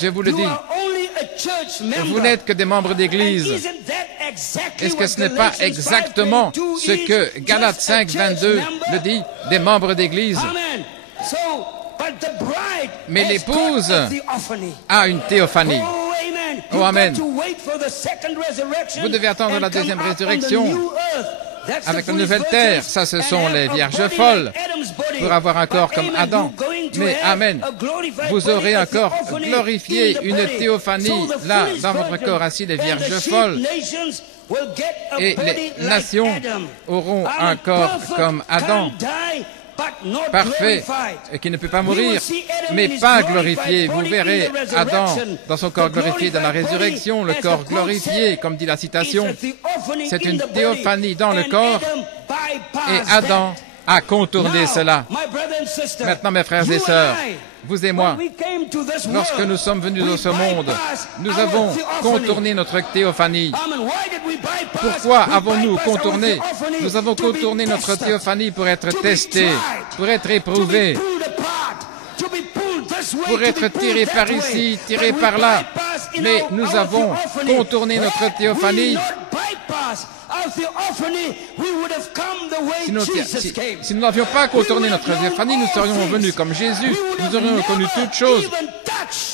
Je vous le dis, vous n'êtes que des membres d'église. Est-ce que ce n'est pas exactement ce que Galates 5, 22 le dit, des membres d'église? Mais l'épouse a une théophanie. Oh, amen. Vous devez attendre la deuxième résurrection avec la nouvelle terre. Ça, ce sont les vierges folles pour avoir un corps comme Adam. Mais, amen, vous aurez un corps glorifié, une théophanie, là, dans votre corps, ainsi les vierges folles. Et les nations auront un corps comme Adam, parfait, et qui ne peut pas mourir, mais pas glorifié. Vous verrez Adam dans son corps glorifié dans la résurrection, le corps glorifié, comme dit la citation. C'est une théophanie dans le corps, et Adam a contourné cela. Maintenant, mes frères et sœurs, vous et moi, lorsque nous sommes venus dans ce monde, nous avons contourné notre théophanie. Pourquoi avons-nous contourné? Nous avons contourné notre théophanie pour être testés, pour être éprouvés, pour être tirés par ici, tirés par là. Mais nous avons contourné notre théophanie. Si nous n'avions pas contourné notre théophanie, nous serions venus comme Jésus. Nous aurions connu toutes choses.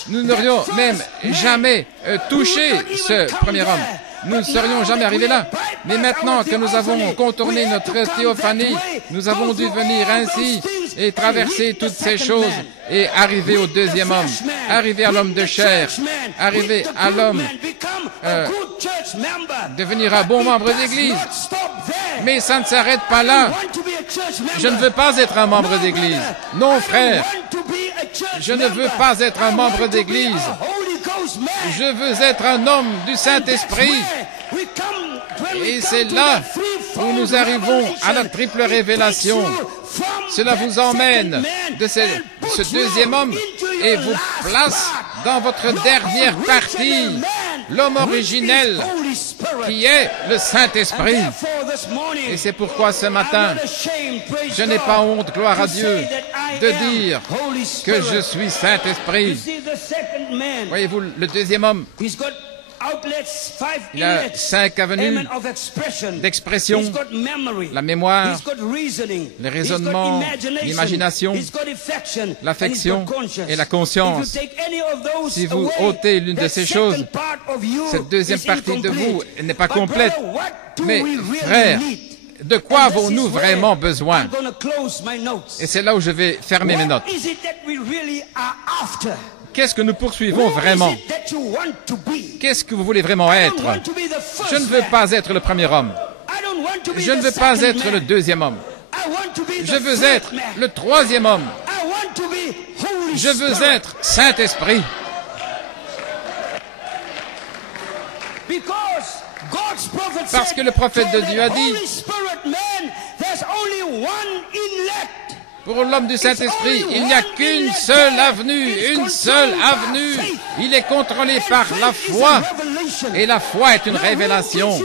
Nous n'aurions même jamais touché ce premier homme. Nous ne serions jamais arrivés là. Mais maintenant que nous avons contourné notre théophanie, nous avons dû venir ainsi et traverser toutes ces choses et arriver au deuxième homme, arriver à l'homme de chair, arriver à l'homme, devenir un bon membre d'église. Mais ça ne s'arrête pas là. Je ne veux pas être un membre d'église. Non, frère. Je ne veux pas être un membre d'église. Je veux être un homme du Saint-Esprit. Et c'est là où nous arrivons à la triple révélation. Cela vous emmène de ce deuxième homme et vous place dans votre dernière partie. l'homme originel qui est le Saint-Esprit. Et c'est pourquoi ce matin, je n'ai pas honte, gloire à Dieu, de dire que je suis Saint-Esprit. Voyez-vous, le deuxième homme, il a 5 avenues d'expression, la mémoire, le raisonnement, l'imagination, l'affection et la conscience. Si vous ôtez l'une de ces choses, cette deuxième partie de vous n'est pas complète. Mais frères, de quoi avons-nous vraiment besoin? Et c'est là où je vais fermer mes notes. Qu'est-ce que nous poursuivons vraiment? Qu'est-ce que vous voulez vraiment être? Je ne veux pas être le premier homme. Je ne veux pas être le deuxième homme. Je veux être le troisième homme. Je veux être Saint-Esprit. Parce que le prophète de Dieu a dit, pour l'homme du Saint-Esprit, il n'y a qu'une seule avenue, une seule avenue. Il est contrôlé par la foi. Et la foi est une révélation.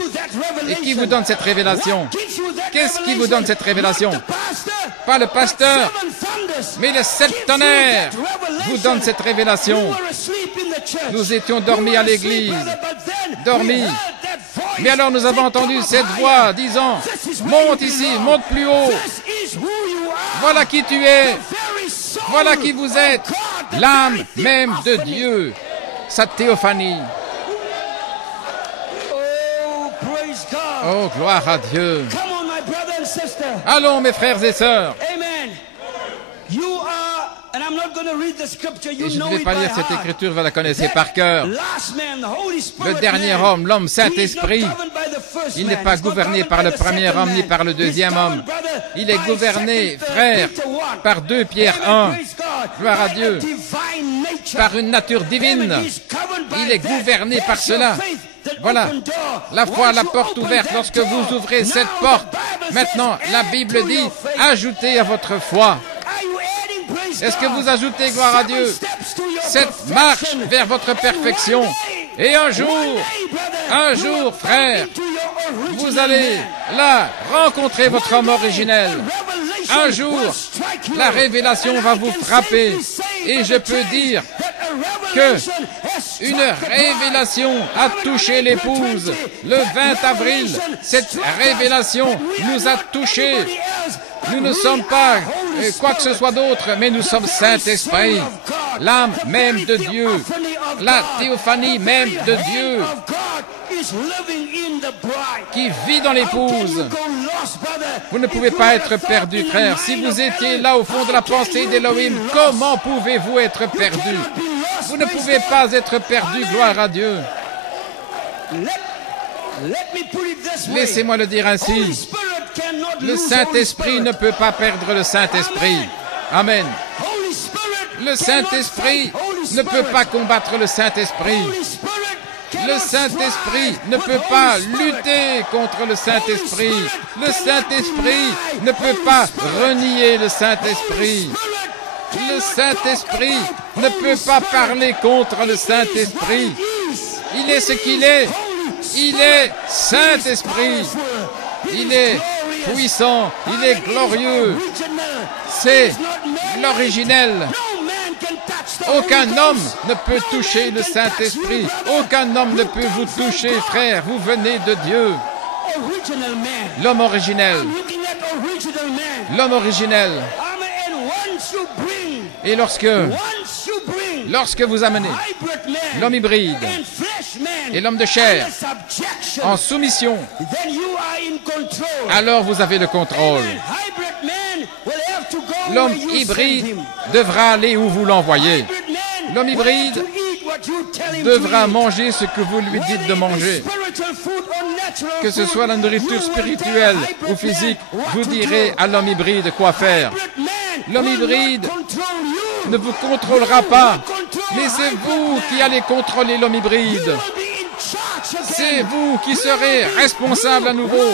Et qui vous donne cette révélation? Qu'est-ce qui vous donne cette révélation? Pas le pasteur, mais les 7 tonnerres vous donnent cette révélation. Nous étions dormis à l'église, dormis. Mais alors nous avons entendu cette voix disant, monte ici, monte plus haut. Voilà qui tu es. Voilà qui vous êtes. L'âme même de Dieu. Sa théophanie. Oh, gloire à Dieu. Allons, mes frères et sœurs. Et je ne vais pas lire cette écriture, vous la connaissez par cœur. Le dernier homme, l'homme Saint-Esprit, il n'est pas gouverné par le premier homme ni par le deuxième homme. Il est gouverné, frère, par 2 Pierre 1, gloire à Dieu, par une nature divine. Il est gouverné par cela. Voilà, la foi, la porte ouverte. Lorsque vous ouvrez cette porte, maintenant, la Bible dit, ajoutez à votre foi. Est-ce que vous ajoutez, gloire à Dieu, cette marche vers votre perfection? Et un jour, frère, vous allez là rencontrer votre homme originel. Un jour, la révélation va vous frapper. Et je peux dire que une révélation a touché l'épouse le 20 avril. Cette révélation nous a touchés. Nous ne sommes pas quoi que ce soit d'autre, mais nous sommes Saint-Esprit, l'âme même de Dieu, la théophanie même de Dieu, qui vit dans l'épouse. Vous ne pouvez pas être perdu, frère. Si vous étiez là au fond de la pensée d'Élohim, comment pouvez-vous être perdu? Vous ne pouvez pas être perdu, gloire à Dieu. Laissez-moi le dire ainsi. Le Saint-Esprit ne peut pas perdre le Saint-Esprit. Amen. Le Saint-Esprit ne peut pas combattre le Saint-Esprit. Le Saint-Esprit ne peut pas lutter contre le Saint-Esprit. Le Saint-Esprit ne peut pas renier le Saint-Esprit. Le Saint-Esprit ne peut pas parler contre le Saint-Esprit. Il est ce qu'il est. Il est Saint-Esprit. Il est puissant. Il est glorieux. C'est l'originel. Aucun homme ne peut toucher le Saint-Esprit. Aucun homme ne peut vous toucher, frère. Vous venez de Dieu. L'homme originel. L'homme originel. Et lorsque vous amenez l'homme hybride et l'homme de chair en soumission, alors vous avez le contrôle. L'homme hybride devra aller où vous l'envoyez. L'homme hybride devra manger ce que vous lui dites de manger. Que ce soit la nourriture spirituelle ou physique, vous direz à l'homme hybride quoi faire. L'homme hybride ne vous contrôlera pas, mais c'est vous qui allez contrôler l'homme hybride. C'est vous qui serez responsable à nouveau.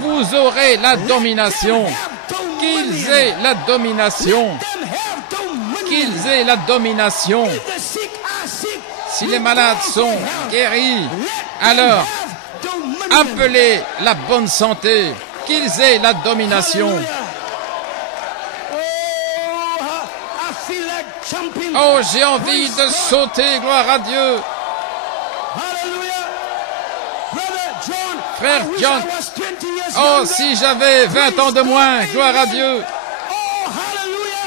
Vous aurez la domination. Qu'ils aient la domination. Qu'ils aient la domination. Si les malades sont guéris, alors appelez la bonne santé, qu'ils aient la domination. Oh, j'ai envie de sauter, gloire à Dieu. Frère John, oh, si j'avais 20 ans de moins, gloire à Dieu.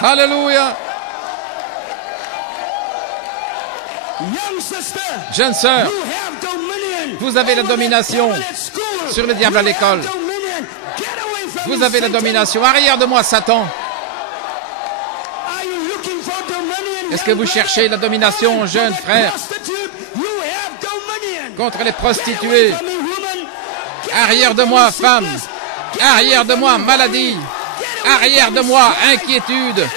Alléluia. Jeune sœur, vous avez la domination sur le diable à l'école. Vous avez la domination. Arrière de moi, Satan. Est-ce que vous cherchez la domination, jeune frère, contre les prostituées? Arrière de moi, femme. Arrière de moi, maladie. Arrière de moi, inquiétude.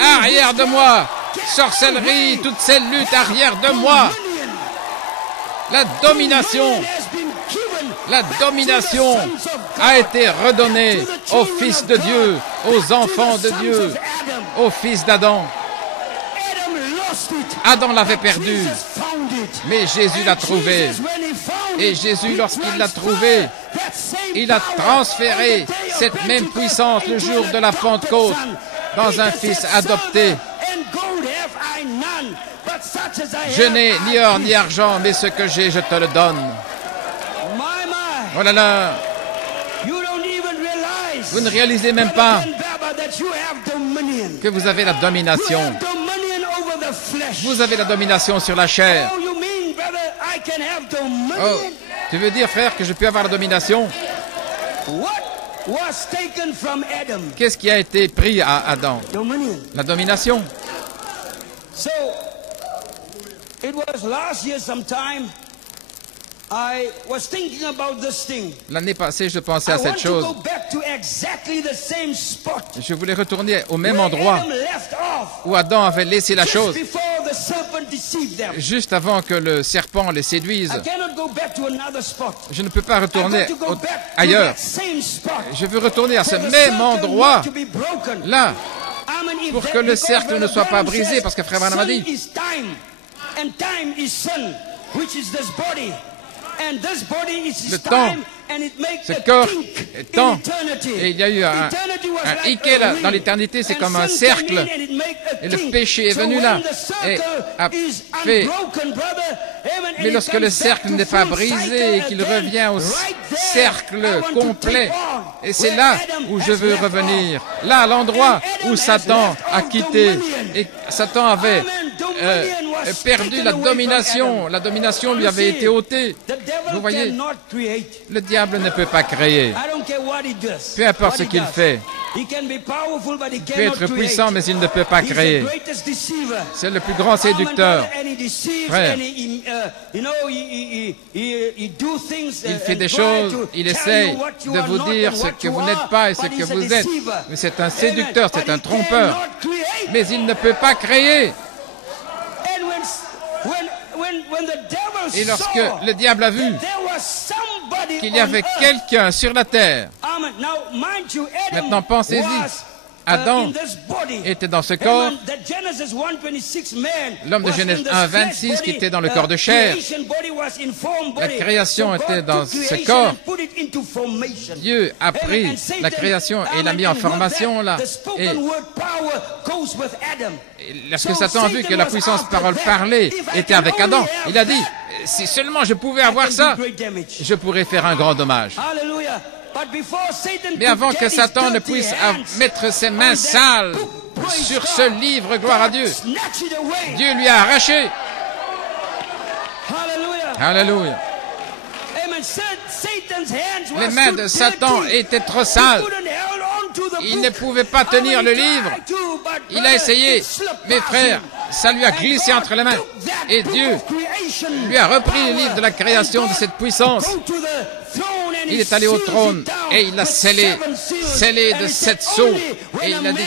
Arrière de moi, sorcellerie, toutes ces luttes. Arrière de moi. La domination a été redonnée aux fils de Dieu, aux enfants de Dieu, aux fils d'Adam. Adam l'avait perdu, mais Jésus l'a trouvé. Et Jésus, lorsqu'il l'a trouvé, il a transféré cette même puissance le jour de la Pentecôte dans un fils adopté. Je n'ai ni or ni argent, mais ce que j'ai, je te le donne. Oh là là! Vous ne réalisez même pas que vous avez la domination. Vous avez la domination sur la chair. Oh, tu veux dire, frère, que je peux avoir la domination? Qu'est-ce qui a été pris à Adam? La domination. L'année passée, je pensais à cette chose. Je voulais retourner au même endroit où Adam avait laissé la chose, juste avant que le serpent les séduise. Je ne peux pas retourner ailleurs. Je veux retourner à ce même endroit, là, pour que le cercle ne soit pas brisé, parce que Frère Branham a dit, le temps, ce corps est temps, et il y a eu un hiké là, dans l'éternité, c'est comme un cercle, et le péché est venu là, et a fait. Mais lorsque le cercle n'est pas brisé et qu'il revient au cercle complet, et c'est là où je veux revenir, là, à l'endroit où Satan a quitté, et Satan avait perdu la domination lui avait été ôtée. Vous voyez, le diable ne peut pas créer. Peu importe ce qu'il fait. Il peut être puissant, mais il ne peut pas créer. C'est le plus grand séducteur. Frère, il fait des choses, il essaye de vous dire ce que vous n'êtes pas et ce que vous êtes. Mais c'est un séducteur, c'est un trompeur. Mais il ne peut pas créer. Et lorsque le diable a vu qu'il y avait quelqu'un sur la terre, maintenant pensez-y, Adam était dans ce corps, l'homme de Genèse 1:26 qui était dans le corps de chair. La création était dans ce corps. Dieu a pris la création et l'a mis en formation là. Et lorsque Satan a vu que la puissance parole parlée était avec Adam, il a dit, si seulement je pouvais avoir ça, je pourrais faire un grand dommage. Mais avant que Satan ne puisse mettre ses mains sales sur ce livre, gloire à Dieu, Dieu lui a arraché. Alléluia. Les mains de Satan étaient trop sales. Il ne pouvait pas tenir le livre. Il a essayé. Mes frères, ça lui a glissé entre les mains. Et Dieu lui a repris le livre de la création de cette puissance. Il est allé au trône et il l'a scellé de 7 sceaux. Et il a dit,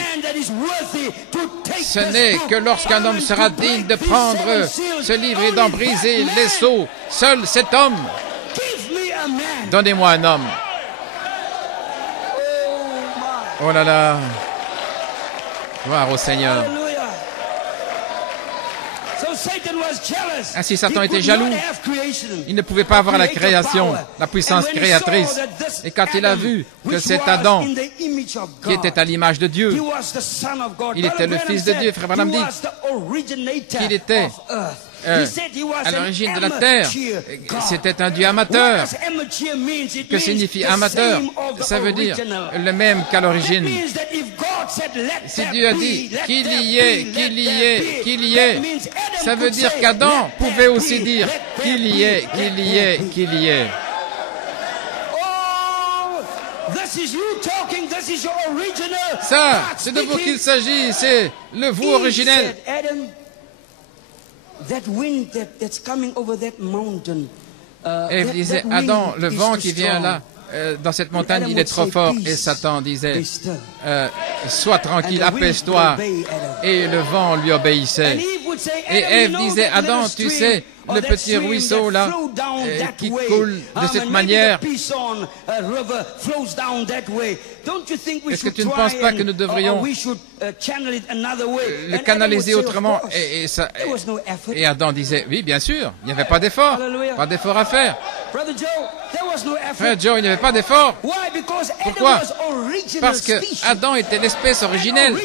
ce n'est que lorsqu'un homme sera digne de prendre ce livre et d'en briser les sceaux, seul cet homme. Donnez-moi un homme. Oh là là. Gloire au Seigneur. Ainsi, Satan était jaloux. Il ne pouvait pas avoir la création, la puissance créatrice. Et quand il a vu que cet Adam, qui était à l'image de Dieu, il était le Fils de Dieu, Frère Branham dit qu'il était à l'origine de la terre, c'était un Dieu amateur. Que signifie amateur? Ça veut dire le même qu'à l'origine. Si Dieu a dit qu'il y ait, qu'il y ait, qu'il y ait, ça veut dire qu'Adam pouvait aussi dire qu'il y ait, qu'il y ait, qu'il y ait. Ça, c'est de vous qu'il s'agit, c'est le vous originel. Ève disait, Adam, le vent qui vient là, dans cette montagne, il est trop fort. Et Satan disait, sois tranquille, apaise-toi. Et le vent lui obéissait. Et Ève disait, Adam, tu sais, le petit ruisseau là, qui coule de cette manière, est-ce que tu ne penses pas que nous devrions le canaliser autrement? Et Adam disait, oui, bien sûr, il n'y avait pas d'effort à faire. Frère Joe, il n'y avait pas d'effort. Pourquoi? Parce que Adam était l'espèce originelle.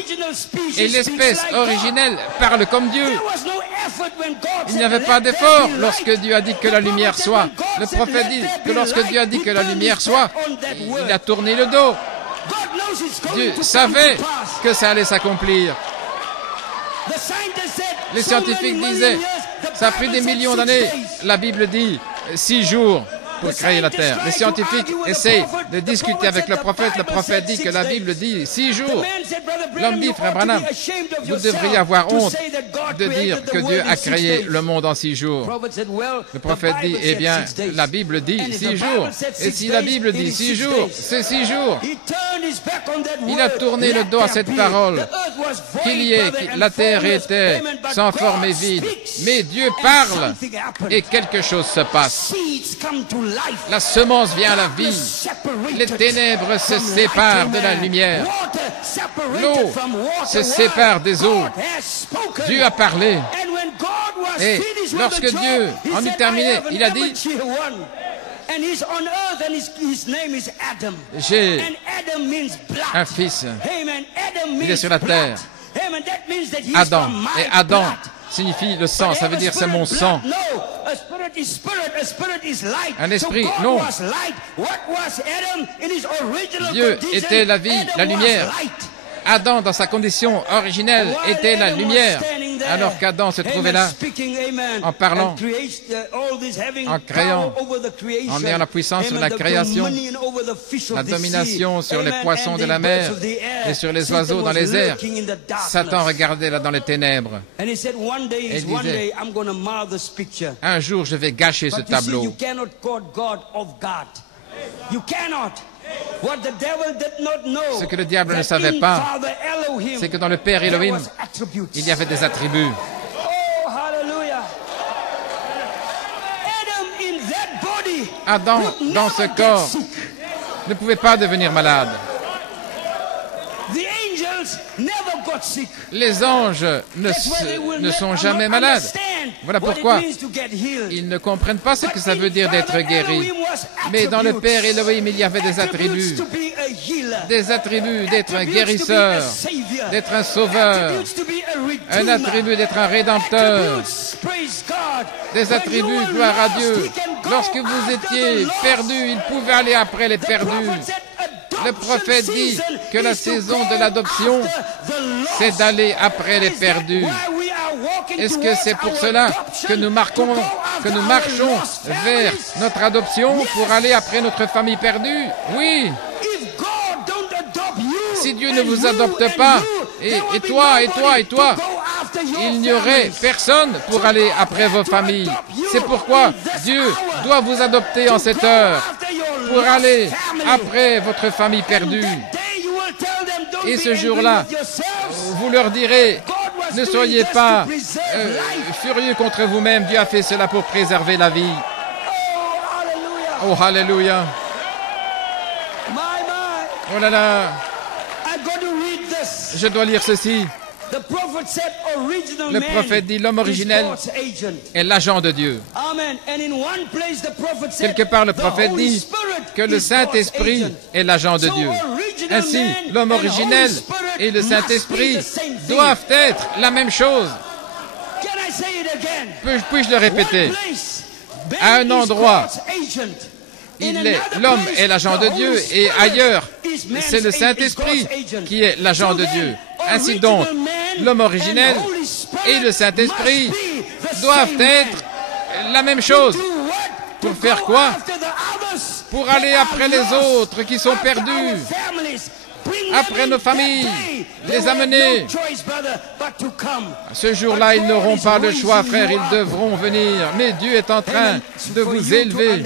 Et l'espèce originelle parle comme Dieu. Il n'y avait pas d'effort lorsque Dieu a dit que la lumière soit. Le prophète dit que lorsque Dieu a dit que la lumière soit, il a tourné le dos. Dieu savait que ça allait s'accomplir. Les scientifiques disaient, ça a pris des millions d'années. La Bible dit 6 jours pour créer la terre. Les scientifiques essayent de discuter avec le prophète dit que la Bible dit 6 jours. L'homme dit, Frère Branham, vous devriez avoir honte de dire que Dieu a créé le monde en 6 jours. Le prophète dit, eh bien, la Bible dit 6 jours. Et si la Bible dit 6 jours, c'est 6 jours. Il a tourné le dos à cette parole. Qu'il y ait, la terre était sans forme et vide. Mais Dieu parle et quelque chose se passe. La semence vient à la vie. Les ténèbres se séparent de la lumière. L'eau se sépare des eaux. Dieu a parlé. Et lorsque Dieu en eut terminé, il a dit, j'ai un fils. Il est sur la terre. Adam. Et Adam signifie le sang, ça veut dire c'est mon sang. Un esprit, non. Dieu était la vie, la lumière. Adam, dans sa condition originelle, était la lumière, alors qu'Adam se trouvait là, en parlant, en créant, en ayant la puissance sur la création, la domination sur les poissons de la mer et sur les oiseaux dans les airs. Satan regardait là dans les ténèbres et il disait, un jour je vais gâcher ce tableau. Ce que le diable ne savait pas, c'est que dans le Père Elohim, il y avait des attributs. Adam, dans ce corps, ne pouvait pas devenir malade. Les anges ne sont jamais malades. Voilà pourquoi ils ne comprennent pas ce que ça veut dire d'être guéri. Mais dans le Père Elohim, il y avait des attributs d'être un guérisseur, d'être un sauveur, un attribut d'être un rédempteur, des attributs, gloire à Dieu. Lorsque vous étiez perdus, il pouvait aller après les perdus. Le prophète dit que la saison de l'adoption, c'est d'aller après les perdus. Est-ce que c'est pour cela que nous marchons vers notre adoption pour aller après notre famille perdue? Oui. Si Dieu ne vous adopte pas, et toi, il n'y aurait personne pour aller après vos familles. C'est pourquoi Dieu doit vous adopter en cette heure pour aller après votre famille perdue. Et ce jour-là, vous leur direz, ne soyez pas furieux contre vous-même. Dieu a fait cela pour préserver la vie. Oh, alléluia. Oh là là. Je dois lire ceci. Le prophète dit l'homme originel est l'agent de Dieu. Quelque part, le prophète dit que le Saint-Esprit est l'agent de Dieu. Ainsi, l'homme originel et le Saint-Esprit doivent être la même chose. Puis-je le répéter? À un endroit, l'homme est l'agent de Dieu et ailleurs, c'est le Saint-Esprit qui est l'agent de Dieu. Ainsi donc, l'homme originel et le Saint-Esprit doivent être la même chose. Pour faire quoi? Pour aller après les autres qui sont perdus, après nos familles, les amener. Ce jour-là, ils n'auront pas le choix, frères, ils devront venir. Mais Dieu est en train de vous élever,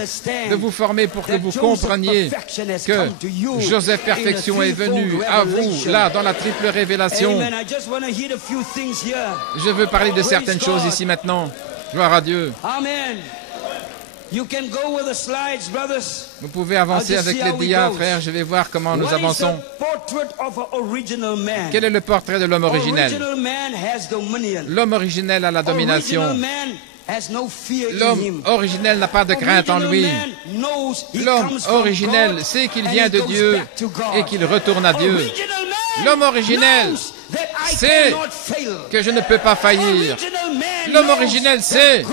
de vous former pour que vous compreniez que Joseph Perfection est venu à vous, là, dans la triple révélation. Je veux parler de certaines choses ici maintenant. Gloire à Dieu. Vous pouvez avancer avec les dias, frères. Je vais voir comment nous avançons. Quel est le portrait de l'homme originel? L'homme originel a la domination. L'homme originel n'a pas de crainte en lui. L'homme originel sait qu'il vient de Dieu et qu'il retourne à Dieu. L'homme originel sait que je ne peux pas faillir. L'homme originel sait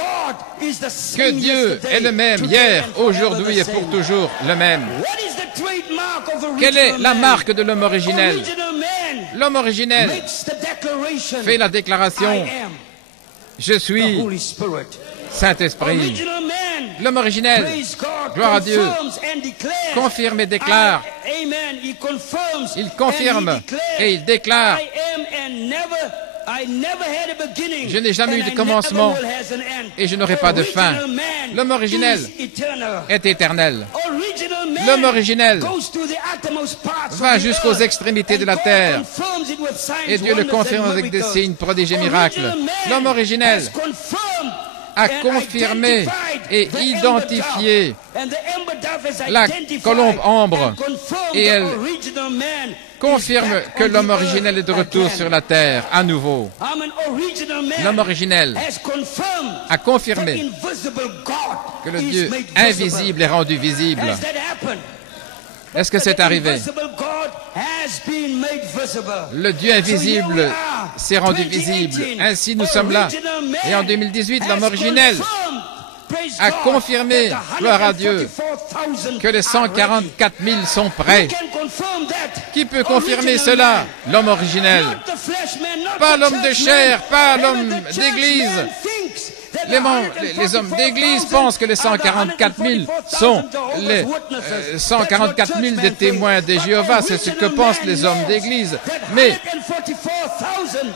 que Dieu est le même hier, aujourd'hui et pour toujours le même. Quelle est la marque de l'homme originel? L'homme originel fait la déclaration: je suis Saint-Esprit. L'homme originel, gloire à Dieu, confirme et déclare. Il confirme et il déclare: je n'ai jamais eu de commencement et je n'aurai pas de fin. L'homme originel est éternel. L'homme originel va jusqu'aux extrémités de la terre et Dieu le confirme avec des signes, prodiges et miracles. L'homme originel a confirmé et identifié la colombe ambre et elle confirme que l'homme originel est de retour sur la terre à nouveau. L'homme originel a confirmé que le Dieu invisible est rendu visible. Est-ce que c'est arrivé? Le Dieu invisible s'est rendu visible. Ainsi, nous sommes là. Et en 2018, l'homme originel a confirmé, gloire à Dieu, que les 144 000 sont prêts. Qui peut confirmer cela? L'homme originel. Pas l'homme de chair, pas l'homme d'église. Les hommes d'église pensent que les 144 000 sont les 144 000 des témoins de Jéhovah. C'est ce que pensent les hommes d'église. Mais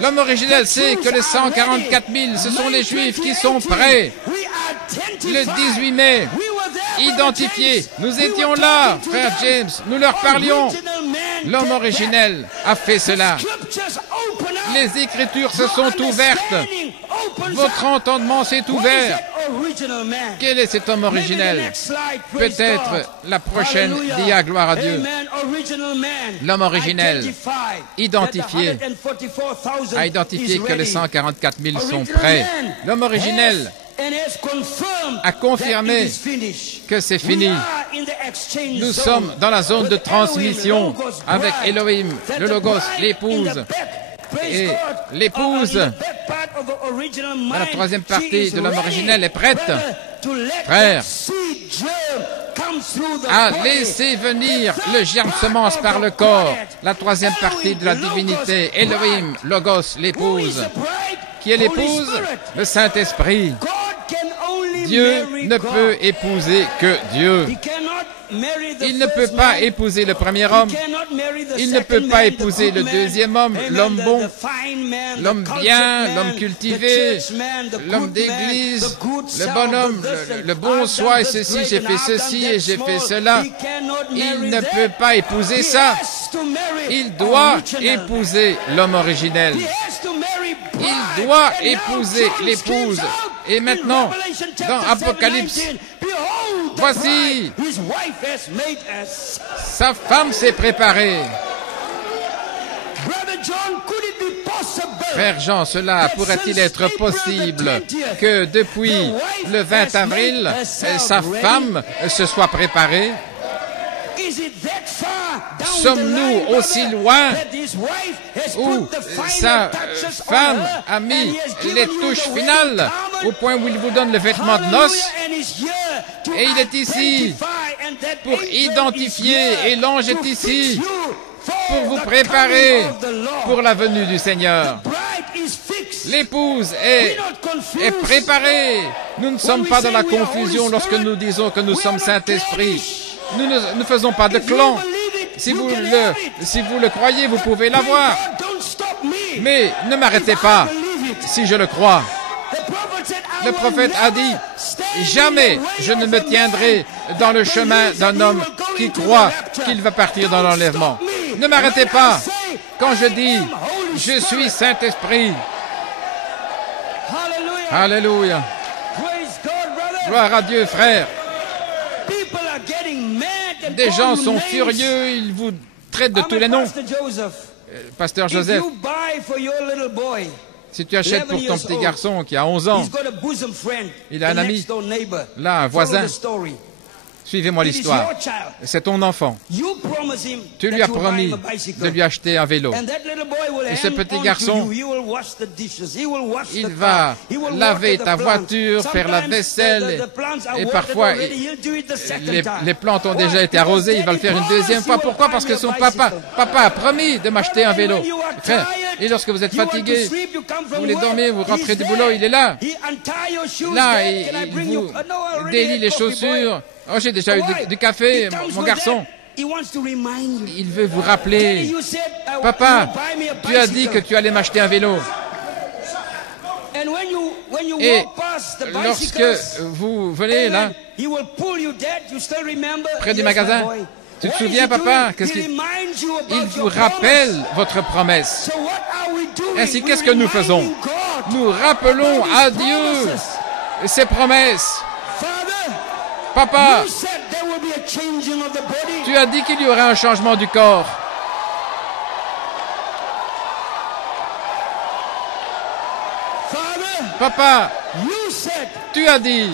l'homme originel sait que les 144 000, ce sont les Juifs qui sont prêts. Le 18 mai, identifiés. Nous étions là, frère James. Nous leur parlions. L'homme originel a fait cela. Les Écritures se sont ouvertes. Votre entendement s'est ouvert. Quel est cet homme originel? Peut-être la prochaine dia, gloire à Dieu. L'homme originel identifié a identifié que les 144 000 sont prêts. L'homme originel a confirmé que c'est fini. Nous sommes dans la zone de transmission avec Elohim, le Logos, l'épouse. Et l'épouse, dans la troisième partie de l'homme originel, est prête, frère, à laisser venir le germe semence par le corps. La troisième partie de la divinité, Elohim, Logos, l'épouse. Qui est l'épouse? Le Saint-Esprit. Dieu ne peut épouser que Dieu. Il ne peut pas épouser le premier homme. Il ne peut pas épouser le deuxième homme, l'homme bon, l'homme bien, l'homme cultivé, l'homme d'église, le bon homme, le bon soi et ceci, j'ai fait ceci et j'ai fait cela. Il ne peut pas épouser ça. Il doit épouser l'homme originel. Il doit épouser l'épouse. Et maintenant, dans Apocalypse, voici, sa femme s'est préparée. Frère Jean, cela pourrait-il être possible que depuis le 20 avril, sa femme se soit préparée? Sommes-nous aussi loin où sa femme a mis les touches finales au point où il vous donne le vêtement de noces et il est ici pour identifier et l'ange est ici pour vous préparer pour la venue du Seigneur. L'épouse est préparée. Nous ne sommes pas dans la confusion lorsque nous disons que nous sommes Saint-Esprit. Nous ne faisons pas de clan. Si vous le croyez, vous pouvez l'avoir. Mais ne m'arrêtez pas si je le crois. Le prophète a dit, jamais je ne me tiendrai dans le chemin d'un homme qui croit qu'il va partir dans l'enlèvement. Ne m'arrêtez pas quand je dis, je suis Saint-Esprit. Alléluia. Gloire à Dieu, frère. Des gens sont furieux, ils vous traitent de tous les noms. Pasteur Joseph, si tu achètes pour ton petit garçon qui a 11 ans, il a un ami, là, un voisin. Suivez-moi l'histoire. C'est ton enfant. Tu lui as promis de lui acheter un vélo. Et ce petit garçon, il va laver ta voiture, faire la vaisselle. Et parfois, les plantes ont déjà été arrosées. Il va le faire une deuxième fois. Pourquoi? Parce que son papa a promis de m'acheter un vélo. Frère, et lorsque vous êtes fatigué, vous voulez dormir, vous rentrez du boulot, il est là. Là, il vous délie les chaussures. Oh, j'ai déjà eu du café, mon garçon. Il veut vous rappeler. Papa, tu as dit que tu allais m'acheter un vélo. Et lorsque vous venez là, près du magasin, tu te souviens, papa, il vous rappelle votre promesse. Ainsi, qu'est-ce que nous faisons? Nous rappelons à Dieu ses promesses. Papa, tu as dit qu'il y aurait un changement du corps. Papa, tu as dit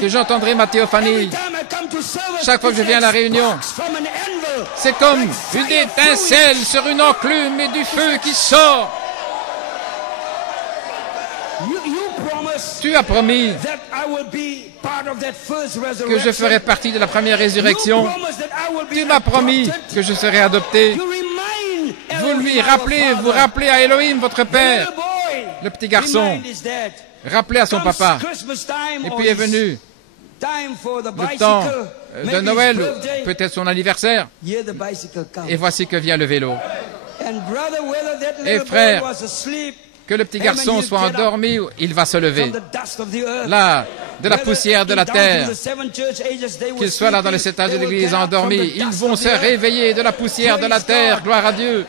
que j'entendrai ma théophanie. Chaque fois que je viens à la réunion, c'est comme une étincelle sur une enclume et du feu qui sort. Tu as promis que je ferai partie de la première résurrection. Tu m'as promis que je serai adopté. Vous rappelez à Elohim, votre Père, le petit garçon. Rappelez à son papa. Et puis est venu le temps de Noël, peut-être son anniversaire. Et voici que vient le vélo. Et frère, que le petit garçon soit endormi, il va se lever. Là, de la poussière de la terre, qu'il soit là dans les 7 âges de l'Église endormis, ils vont se réveiller de la poussière de la terre, gloire à Dieu.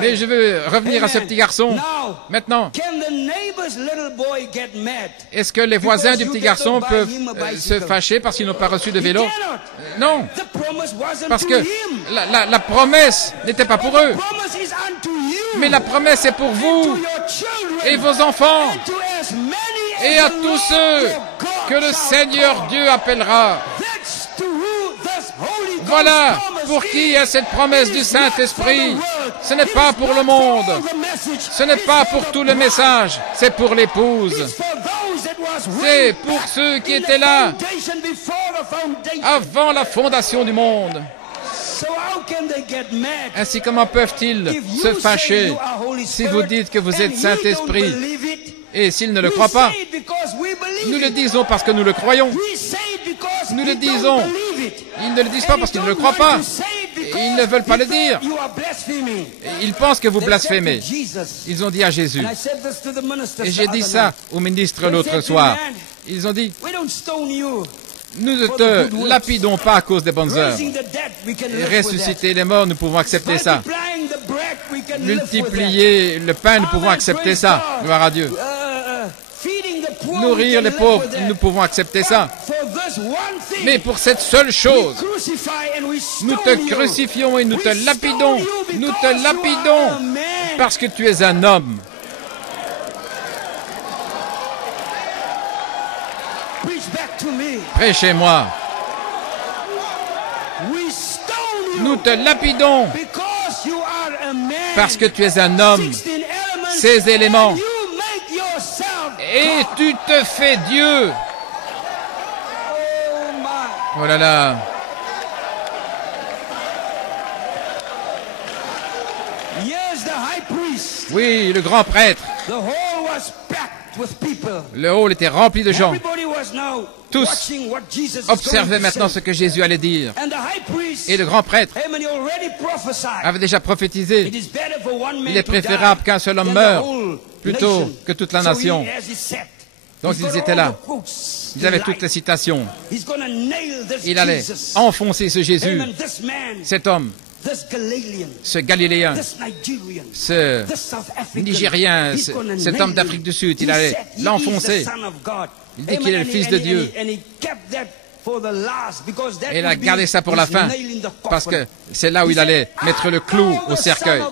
Mais je veux revenir à ce petit garçon. Maintenant, est-ce que les voisins du petit garçon peuvent se fâcher parce qu'ils n'ont pas reçu de vélo? Non, parce que la promesse n'était pas pour eux. Mais la promesse est pour vous et vos enfants et à tous ceux que le Seigneur Dieu appellera. Voilà pour qui est cette promesse du Saint-Esprit. Ce n'est pas pour le monde. Ce n'est pas pour tout le message. C'est pour l'épouse. C'est pour ceux qui étaient là avant la fondation du monde. Ainsi, comment peuvent-ils se fâcher si vous dites que vous êtes Saint-Esprit? Et s'ils ne le croient pas, nous le disons parce que nous le croyons. Nous le disons. Ils ne le disent pas parce qu'ils ne le croient pas. Ils ne veulent pas le dire. Ils pensent que vous blasphémez. Ils ont dit à Jésus. Et j'ai dit ça au ministre l'autre soir. Ils ont dit, nous ne te lapidons pas à cause des bonnes œuvres. Ressusciter les morts, nous pouvons accepter ça. Multiplier le pain, nous pouvons accepter ça. Gloire à Dieu. Nourrir les pauvres, nous pouvons accepter ça. Mais pour cette seule chose, nous te crucifions et nous te lapidons. Nous te lapidons Parce que tu es un homme. Prêchez-moi. Nous te lapidons parce que tu es un homme. Ces éléments. Et tu te fais Dieu. Oh là là. Oui, le grand prêtre. Le hall était rempli de gens. Tous observaient maintenant ce que Jésus allait dire. Et le grand prêtre avait déjà prophétisé. Il est préférable qu'un seul homme meure plutôt que toute la nation. Donc ils étaient là. Ils avaient toutes les citations. Il allait enfoncer ce Jésus, cet homme, ce Galiléen, ce Nigérien, cet homme d'Afrique du Sud. Il allait l'enfoncer. Il dit qu'il est le Fils de Dieu. Et il a gardé ça pour la fin, parce que c'est là où il allait mettre le clou au cercueil.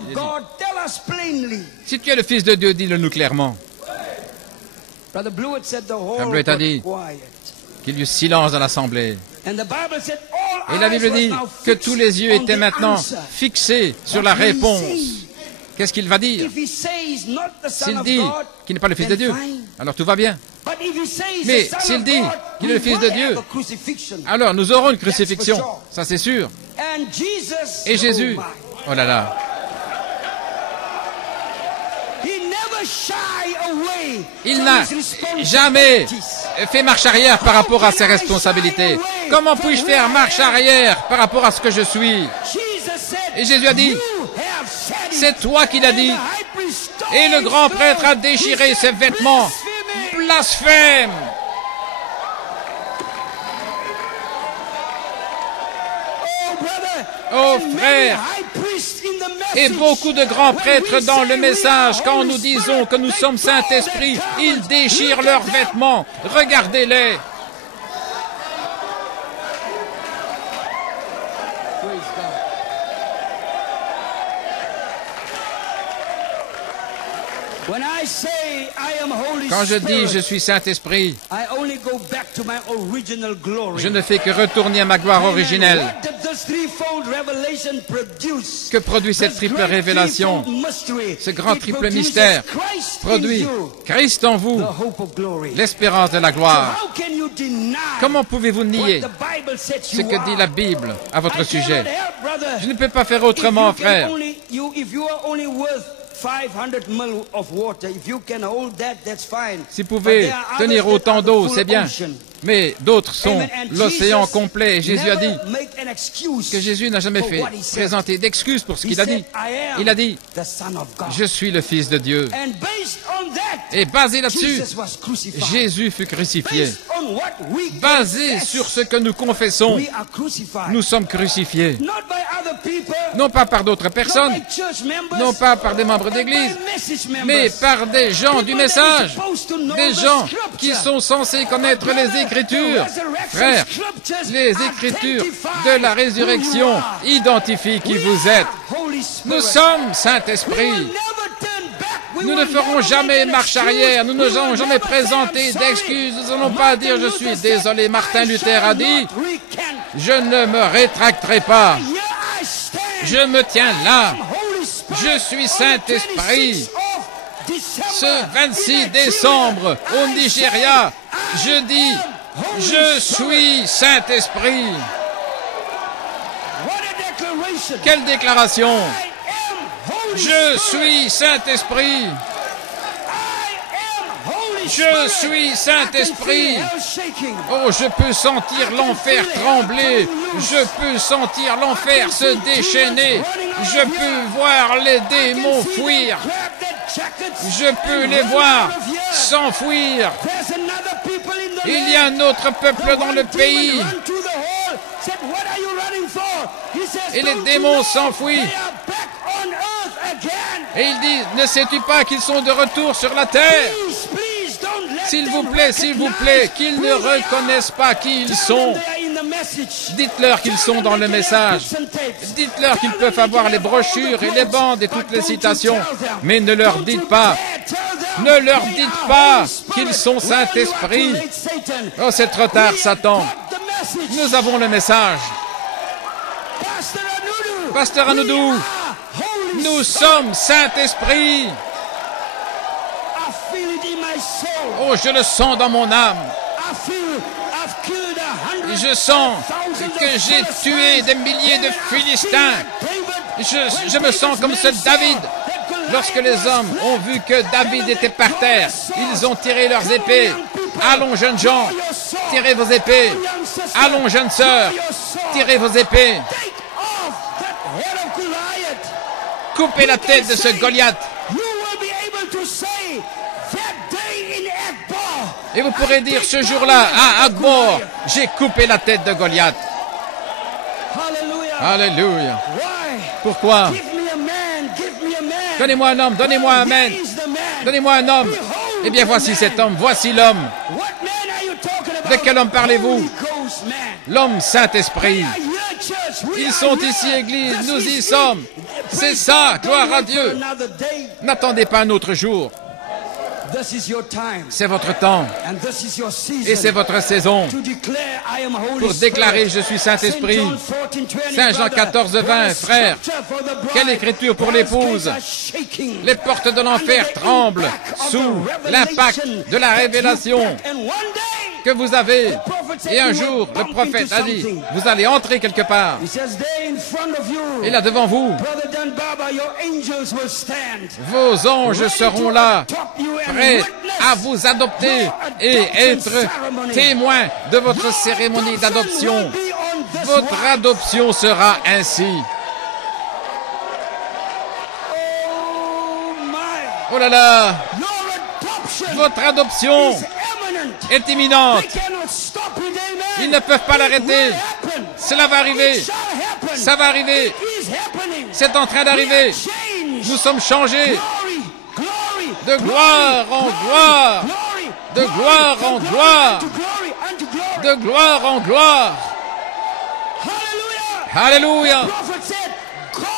Si tu es le Fils de Dieu, dis-le nous clairement. Frère Blewett a dit qu'il y eut silence dans l'assemblée. Et la Bible dit que tous les yeux étaient maintenant fixés sur la réponse. Qu'est-ce qu'il va dire? S'il dit qu'il n'est pas le Fils de Dieu, alors tout va bien. Mais s'il dit qu'il est le Fils de Dieu, alors nous aurons une crucifixion, ça c'est sûr. Et Jésus, oh là là, il n'a jamais fait marche arrière par rapport à ses responsabilités. Comment puis-je faire marche arrière par rapport à ce que je suis? Et Jésus a dit, c'est toi qui l'as dit. Et le grand prêtre a déchiré ses vêtements. Blasphème! Oh frère, et beaucoup de grands prêtres dans le message, quand nous disons que nous sommes Saint-Esprit, ils déchirent leurs vêtements. Regardez-les. Quand je dis je suis Saint-Esprit, je ne fais que retourner à ma gloire originelle. Que produit cette triple révélation? Ce grand triple mystère produit Christ en vous, l'espérance de la gloire. Comment pouvez-vous nier ce que dit la Bible à votre sujet? Je ne peux pas faire autrement, frère. Si vous pouvez tenir autant d'eau, c'est bien. Mais d'autres sont l'océan complet. Et Jésus a dit que Jésus n'a jamais présenté d'excuses pour ce qu'il a dit. Il a dit, je suis le Fils de Dieu. Et basé là-dessus, Jésus fut crucifié. Basé sur ce que nous confessons, nous sommes crucifiés. Non pas par d'autres personnes, non pas par des membres d'église, mais par des gens du message, des gens qui sont censés connaître les Écritures. Frères, les Écritures de la résurrection identifient qui vous êtes. Nous sommes Saint-Esprit. Nous ne ferons jamais marche arrière. Nous n'allons jamais présenter d'excuses. Nous n'allons pas dire « Je suis désolé ». Martin Luther a dit « Je ne me rétracterai pas. Je me tiens là. Je suis Saint-Esprit. » Ce 26 décembre, au Nigeria, je dis « Je suis Saint-Esprit ». Quelle déclaration! Je suis Saint-Esprit. Je suis Saint-Esprit. Oh, je peux sentir l'enfer trembler. Je peux sentir l'enfer se déchaîner. Je peux voir les démons fuir. Je peux les voir s'enfuir. Il y a un autre peuple dans le pays. Et les démons s'enfuient. Et ils disent, ne sais-tu pas qu'ils sont de retour sur la terre? S'il vous plaît, qu'ils ne reconnaissent pas qui ils sont. Dites-leur qu'ils sont dans le message. Dites-leur qu'ils peuvent avoir les brochures et les bandes et toutes les citations. Mais ne leur dites pas qu'ils sont Saint-Esprit. Oh, c'est trop tard, Satan. Nous avons le message. Pasteur Anoudou, nous sommes Saint-Esprit. Oh, je le sens dans mon âme. Je sens que j'ai tué des milliers de Philistins. Je me sens comme ce David. Lorsque les hommes ont vu que David était par terre, ils ont tiré leurs épées. Allons, jeunes gens, tirez vos épées. Allons, jeunes sœurs, tirez vos épées. Coupez la tête de ce Goliath. Et vous pourrez dire ce jour-là, à Akbor, j'ai coupé la tête de Goliath. Alléluia. Pourquoi? Donnez-moi un homme, donnez-moi un man. Donnez-moi un homme. Eh bien, voici cet homme, voici l'homme. De quel homme parlez-vous? L'homme Saint-Esprit. Ils sont ici, Église, nous y sommes. C'est ça, gloire à Dieu. N'attendez pas un autre jour. C'est votre temps et c'est votre saison pour déclarer je suis Saint-Esprit. Saint Jean 14, 20, frère, quelle écriture pour l'épouse. Les portes de l'enfer tremblent sous l'impact de la révélation que vous avez. Et un jour, le prophète a dit, vous allez entrer quelque part. Et là devant vous, vos anges seront là, prêts à vous adopter et être témoins de votre cérémonie d'adoption. Votre adoption sera ainsi. Oh là là! Votre adoption est imminente. Ils ne peuvent pas l'arrêter. Cela va arriver. Ça va arriver. C'est en train d'arriver. Nous sommes changés. De gloire en gloire. De gloire en gloire. De gloire en gloire. Alléluia.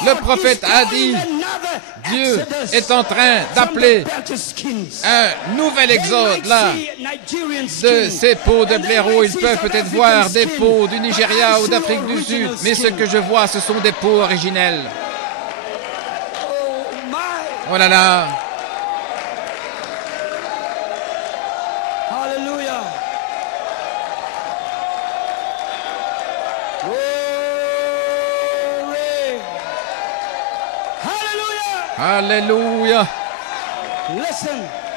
Le prophète a dit, Dieu est en train d'appeler un nouvel exode là, de ces peaux de blaireau. Ils peuvent peut-être voir des peaux du Nigeria ou d'Afrique du Sud, mais ce que je vois, ce sont des peaux originelles. Oh là là! Alléluia.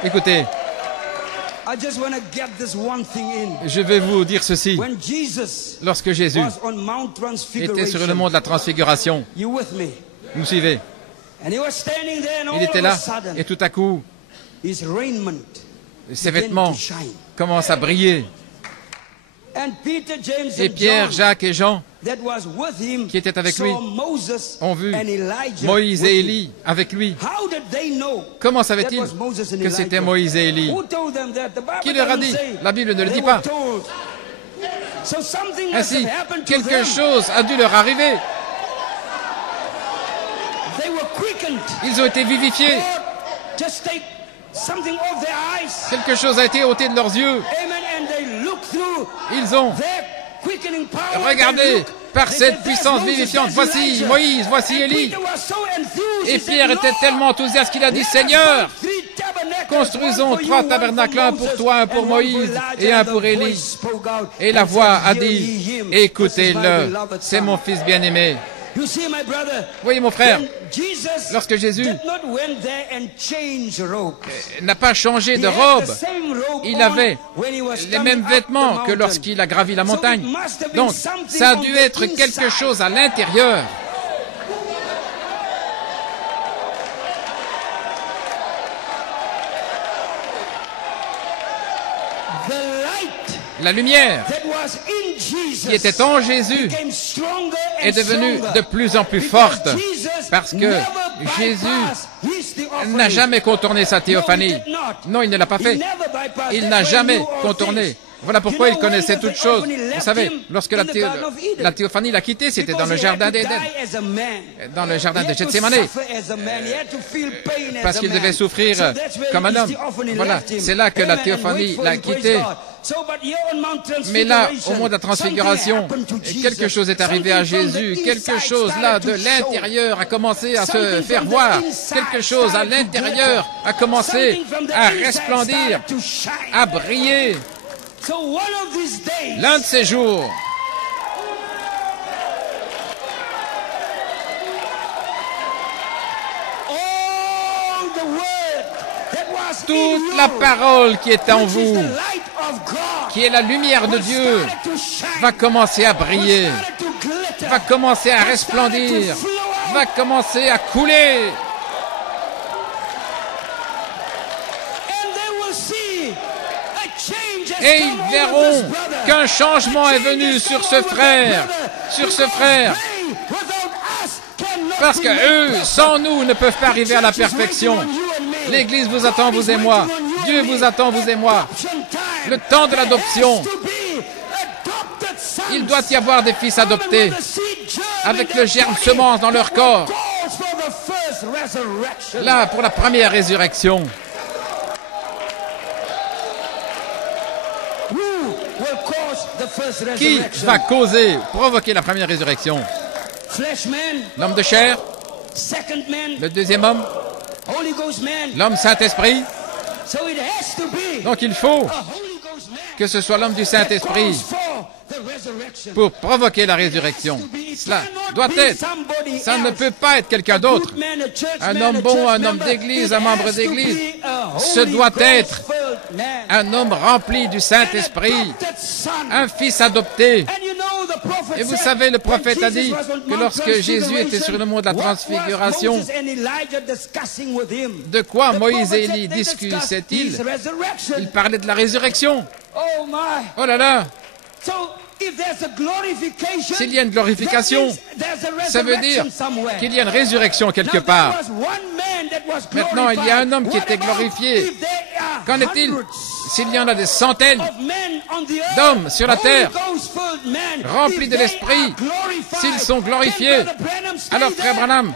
Écoutez, je vais vous dire ceci. Lorsque Jésus était sur le mont de la Transfiguration, vous me suivez? Il était là et tout à coup, ses vêtements commencent à briller. Et Pierre, Jacques et Jean, qui étaient avec lui, ont vu Moïse et Élie avec lui. Comment savaient-ils que c'était Moïse et Élie? Qui leur a dit? La Bible ne le dit pas. Ainsi, quelque chose a dû leur arriver. Ils ont été vivifiés. Quelque chose a été ôté de leurs yeux. Ils ont regardé par cette puissance vivifiante. Voici Moïse, voici Élie. Et Pierre était tellement enthousiaste qu'il a dit, Seigneur, construisons 3 tabernacles, un pour toi, un pour Moïse et un pour Élie. Et la voix a dit, écoutez-le, c'est mon fils bien-aimé. Voyez mon frère, lorsque Jésus n'a pas changé de robe, il avait les mêmes vêtements que lorsqu'il a gravi la montagne. Donc, ça a dû être quelque chose à l'intérieur. La lumière qui était en Jésus est devenue de plus en plus forte parce que Jésus n'a jamais contourné sa théophanie. Non, il ne l'a pas fait. Il n'a jamais contourné. Voilà pourquoi il connaissait toutes choses. Vous savez, lorsque la théophanie l'a quitté, c'était dans le jardin d'Éden, dans le jardin de Gethsémane, parce qu'il devait souffrir comme un homme. Voilà, c'est là que la théophanie l'a quitté. Mais là, au moment de la transfiguration, quelque chose est arrivé à Jésus. Quelque chose là de l'intérieur a commencé à se faire voir. Quelque chose à l'intérieur a commencé à resplendir, à briller. L'un de ces jours, toute la parole qui est en vous, qui est la lumière de Dieu, va commencer à briller, va commencer à resplendir, va commencer à couler. Et ils verront qu'un changement est venu sur ce frère, parce que eux, sans nous, ne peuvent pas arriver à la perfection. L'Église vous attend, vous et moi. Dieu vous attend, vous et moi. Le temps de l'adoption. Il doit y avoir des fils adoptés, avec le germe semence dans leur corps. Là, pour la première résurrection. Qui va provoquer la première résurrection? L'homme de chair, le deuxième homme, l'homme Saint-Esprit. Donc il faut que ce soit l'homme du Saint-Esprit pour provoquer la résurrection. Cela doit être, ça ne peut pas être quelqu'un d'autre. Un homme bon, un homme d'église, un membre d'église. Ce doit être un homme rempli du Saint-Esprit, un fils adopté. Et vous savez, le prophète a dit que lorsque Jésus était sur le mont de la transfiguration, de quoi Moïse et Élie discutaient-ils? Ils parlaient de la résurrection. Oh là là! S'il y a une glorification, ça veut dire qu'il y a une résurrection quelque part. Maintenant, il y a un homme qui était glorifié. Qu'en est-il s'il y en a des centaines d'hommes sur la terre, remplis de l'Esprit, s'ils sont glorifiés? Alors, frère Branham,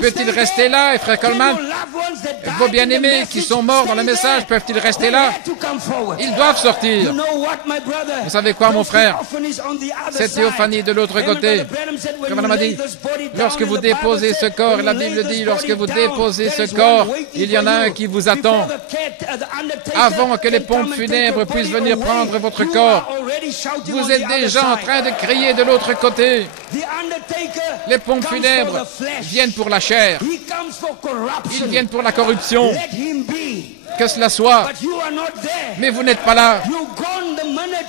peut-il rester là? Et frère Coleman, vos bien-aimés qui sont morts dans le message, peuvent-ils rester là? Ils doivent sortir. Vous savez quoi, mon frère? Cette théophanie de l'autre côté. Comme on m'a dit, lorsque vous déposez ce corps, la Bible dit, lorsque vous déposez ce corps, il y en a un qui vous attend. Avant que les pompes funèbres puissent venir prendre votre corps, vous êtes déjà en train de crier de l'autre côté. Les pompes funèbres viennent pour la chair. Ils viennent pour la corruption. Que cela soit. Mais vous n'êtes pas là.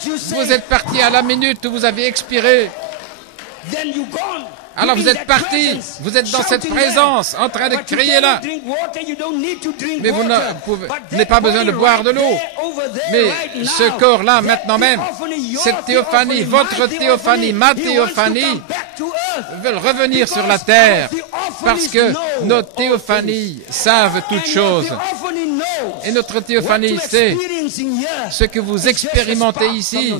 Vous êtes parti à la minute où vous avez expiré. Alors vous êtes parti, vous êtes dans cette présence, en train de crier là. Mais vous n'avez pas besoin de boire de l'eau. Mais ce corps-là, maintenant même, cette théophanie, votre théophanie, ma théophanie, veulent revenir sur la terre. Parce que nos théophanies savent toutes choses. Et notre théophanie, c'est ce que vous expérimentez ici.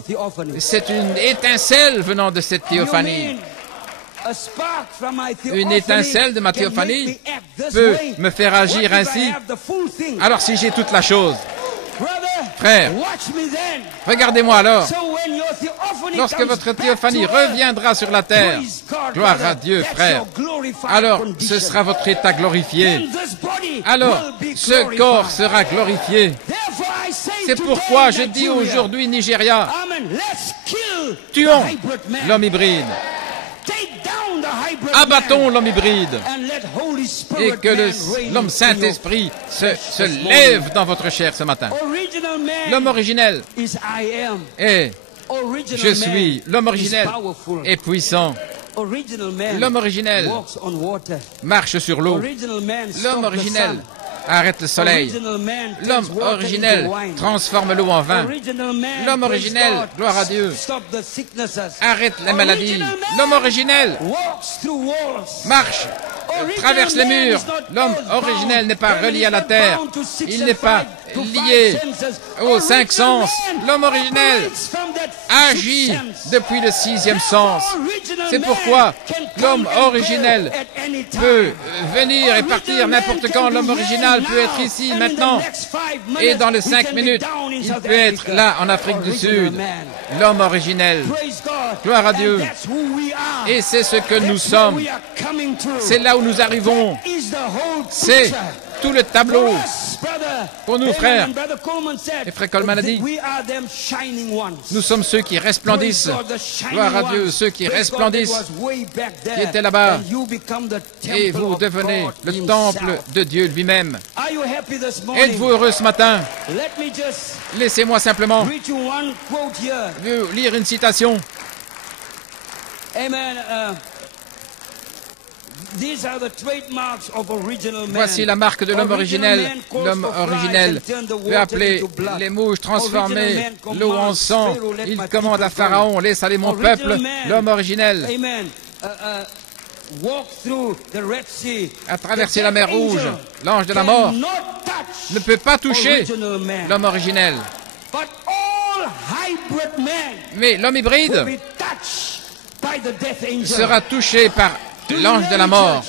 C'est une étincelle venant de cette théophanie. Une étincelle de ma théophanie peut me faire agir ainsi. Alors si j'ai toute la chose, frère, regardez-moi alors. Lorsque votre théophanie reviendra sur la terre, gloire à Dieu, frère, alors ce sera votre état glorifié. Alors ce corps sera glorifié. C'est pourquoi je dis aujourd'hui, Nigeria, tuons l'homme hybride. Abattons l'homme hybride et que l'homme Saint-Esprit se lève dans votre chair ce matin. L'homme originel est je suis. L'homme originel est puissant. L'homme originel marche sur l'eau. L'homme originel arrête le soleil. L'homme originel transforme l'eau en vin. L'homme originel, gloire à Dieu, arrête les maladies. L'homme originel marche traverse les murs. L'homme originel n'est pas relié à la terre. Il n'est pas lié aux 5 sens. L'homme originel agit depuis le 6e sens. C'est pourquoi l'homme originel peut venir et partir n'importe quand. L'homme original peut être ici, maintenant, et dans les 5 minutes, il peut être là, en Afrique du Sud. L'homme originel. Gloire à Dieu. Et c'est ce que nous sommes. C'est là où nous arrivons. C'est tout le tableau. Pour nous, frères, et frère Coleman a dit, nous sommes ceux qui resplendissent. Gloire à Dieu, ceux qui resplendissent, qui étaient là-bas. Et vous devenez le temple de Dieu lui-même. Êtes-vous heureux ce matin? Laissez-moi simplement lire une citation. Amen. Voici la marque de l'homme originel. L'homme originel peut appeler les mouches, transformer l'eau en sang. Il commande à Pharaon, laisse aller mon peuple. L'homme originel a traversé la mer Rouge. L'ange de la mort ne peut pas toucher l'homme originel. Mais l'homme hybride sera touché par l'ange de la mort.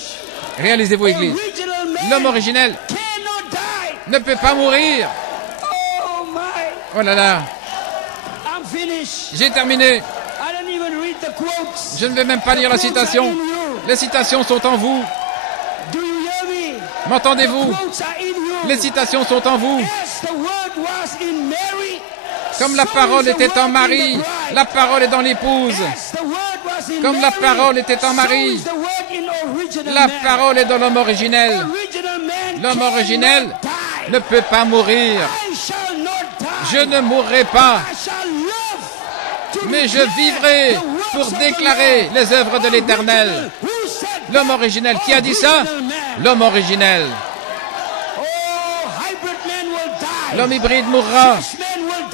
Réalisez-vous, Église. L'homme originel ne peut pas mourir. Oh là là. J'ai terminé. Je ne vais même pas lire la citation. Les citations sont en vous. M'entendez-vous? Les citations sont en vous. Comme la parole était en Marie, la parole est dans l'épouse. Comme la parole était en Marie, la parole est dans l'homme originel. L'homme originel ne peut pas mourir. Je ne mourrai pas, mais je vivrai pour déclarer les œuvres de l'Éternel. L'homme originel, qui a dit ça? L'homme originel. L'homme hybride mourra,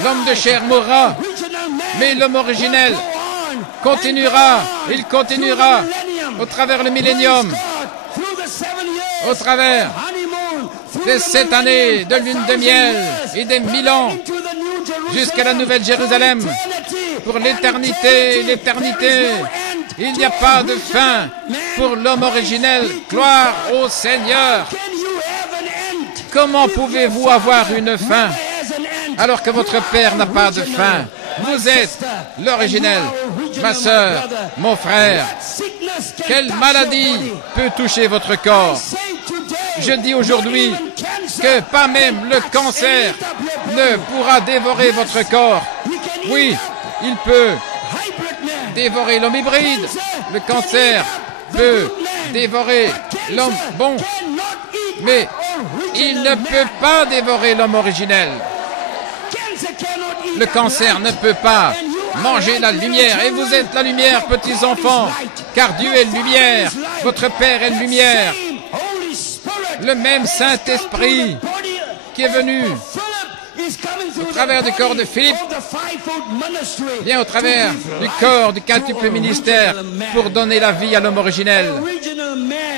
l'homme de chair mourra, mais l'homme originel continuera, il continuera au travers le millénium, au travers des 7 années de lune de miel et des 1000 ans jusqu'à la Nouvelle Jérusalem. Pour l'éternité, l'éternité, il n'y a pas de fin pour l'homme originel. Gloire au Seigneur. Comment pouvez-vous avoir une fin alors que votre Père n'a pas de fin? Vous êtes l'originel, ma sœur, mon frère. Quelle maladie peut toucher votre corps? Je dis aujourd'hui que pas même le cancer ne pourra dévorer votre corps. Oui, il peut dévorer l'homme hybride. Le cancer peut dévorer l'homme bon, mais il ne peut pas dévorer l'homme originel. Le cancer ne peut pas manger la lumière. Et vous êtes la lumière, petits enfants, car Dieu est lumière. Votre Père est lumière. Le même Saint-Esprit qui est venu au travers du corps de Philippe vient au travers du corps du quintuple ministère pour donner la vie à l'homme originel.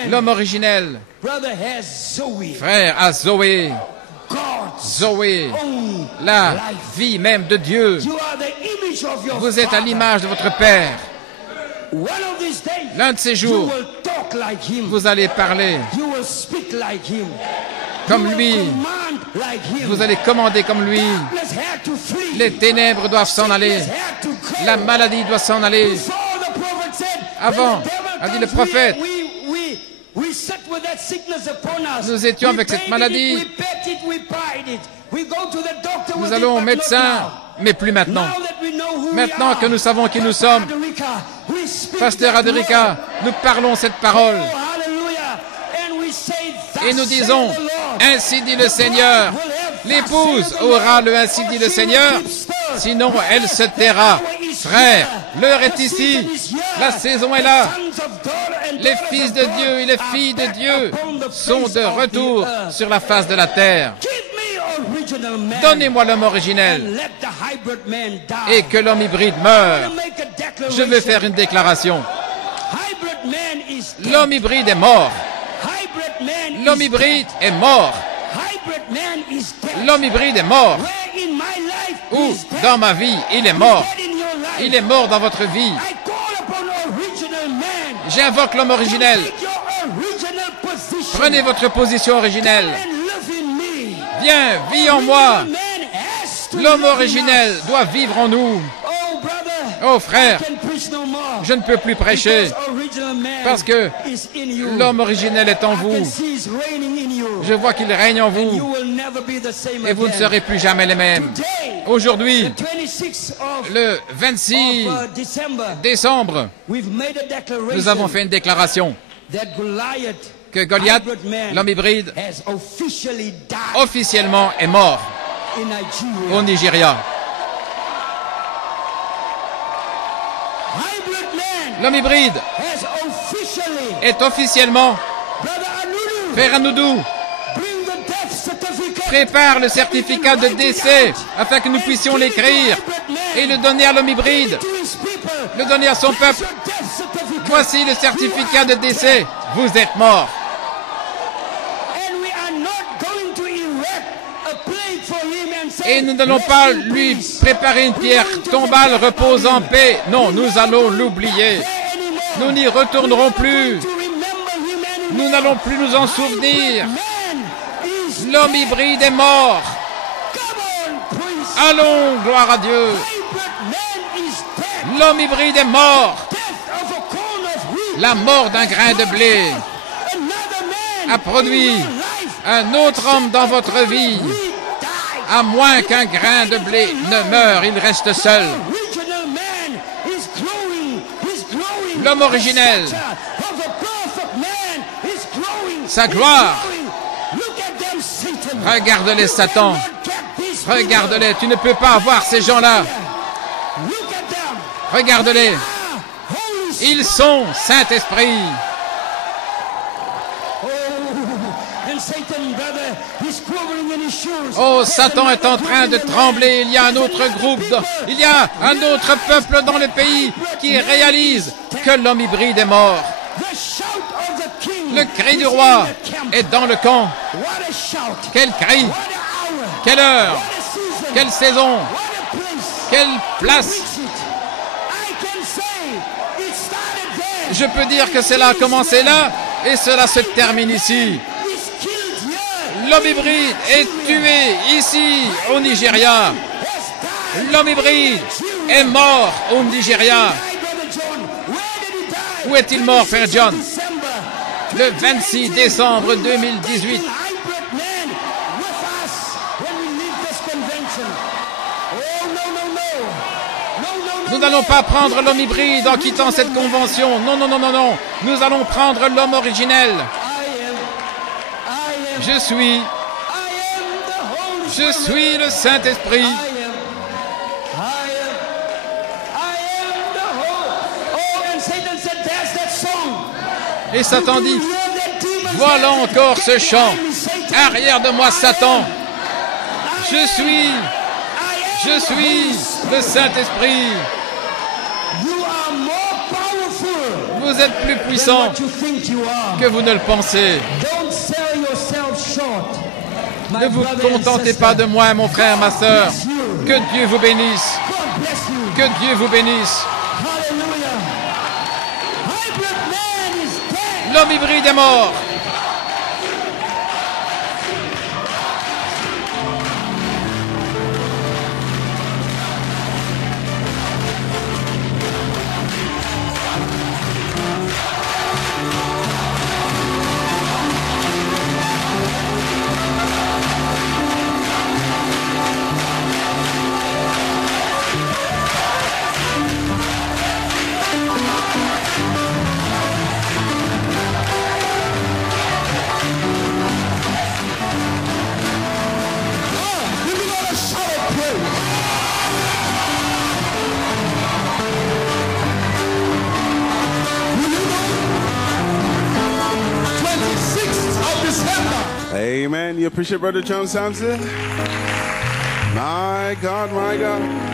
L'homme originel, frère, a Zoé. Zoé, la vie même de Dieu. Vous êtes à l'image de votre Père. L'un de ces jours, vous allez parler comme lui. Vous allez commander comme lui. Les ténèbres doivent s'en aller. La maladie doit s'en aller. Avant, a dit le prophète, nous étions avec cette maladie. Nous allons au médecin, mais plus maintenant. Maintenant que nous savons qui nous sommes, Pasteur Adrika, nous parlons cette parole. Et nous disons, ainsi dit le Seigneur. L'épouse aura le ainsi dit le Seigneur, sinon elle se taira. Frère, l'heure est ici, la saison est là. Les fils de Dieu et les filles de Dieu sont de retour sur la face de la terre. Donnez-moi l'homme originel et que l'homme hybride meure. Je veux faire une déclaration. L'homme hybride est mort. L'homme hybride est mort. L'homme hybride est mort. Où dans ma vie, il est mort. Il est mort dans votre vie. J'invoque l'homme originel. Prenez votre position originelle. Viens, vis en moi. L'homme originel doit vivre en nous. Oh frère, je ne peux plus prêcher parce que l'homme originel est en vous. Je vois qu'il règne en vous et vous ne serez plus jamais les mêmes. Aujourd'hui, le 26 décembre, nous avons fait une déclaration que Goliath, l'homme hybride, officiellement est mort au Nigeria. L'homme hybride est officiellement... Frère Anoudou, prépare le certificat de décès afin que nous puissions l'écrire et le donner à l'homme hybride, le donner à son peuple. Voici le certificat de décès. Vous êtes mort. Et nous n'allons pas lui préparer une pierre tombale, repose en paix. Non, nous allons l'oublier. Nous n'y retournerons plus. Nous n'allons plus nous en souvenir. L'homme hybride est mort. Allons, gloire à Dieu. L'homme hybride est mort. La mort d'un grain de blé a produit un autre homme dans votre vie. À moins qu'un grain de blé ne meure, il reste seul. L'homme originel, sa gloire. Regarde-les, Satan. Regarde-les. Tu ne peux pas avoir ces gens-là. Regarde-les. Ils sont Saint-Esprit. Oh, Satan est en train de trembler. Il y a un autre groupe, il y a un autre peuple dans le pays qui réalise que l'homme hybride est mort. Le cri du roi est dans le camp. Quel cri! Quelle heure! Quelle saison! Quelle place! Je peux dire que cela a commencé là et cela se termine ici. L'homme hybride est tué ici au Nigeria. L'homme hybride est mort au Nigeria. Où est-il mort, Frère John? Le 26 décembre 2018. Nous n'allons pas prendre l'homme hybride en quittant cette convention. Non, non, non, non, non. Nous allons prendre l'homme originel. Je suis le Saint-Esprit. Et Satan dit, voilà encore ce chant. Arrière de moi, Satan. Je suis le Saint-Esprit. Vous êtes plus puissant que vous ne le pensez. Ne vous contentez pas de moi, mon frère, ma sœur. Que Dieu vous bénisse. Que Dieu vous bénisse. L'homme hybride est mort. Amen. You appreciate Brother John Samson? My God, my God.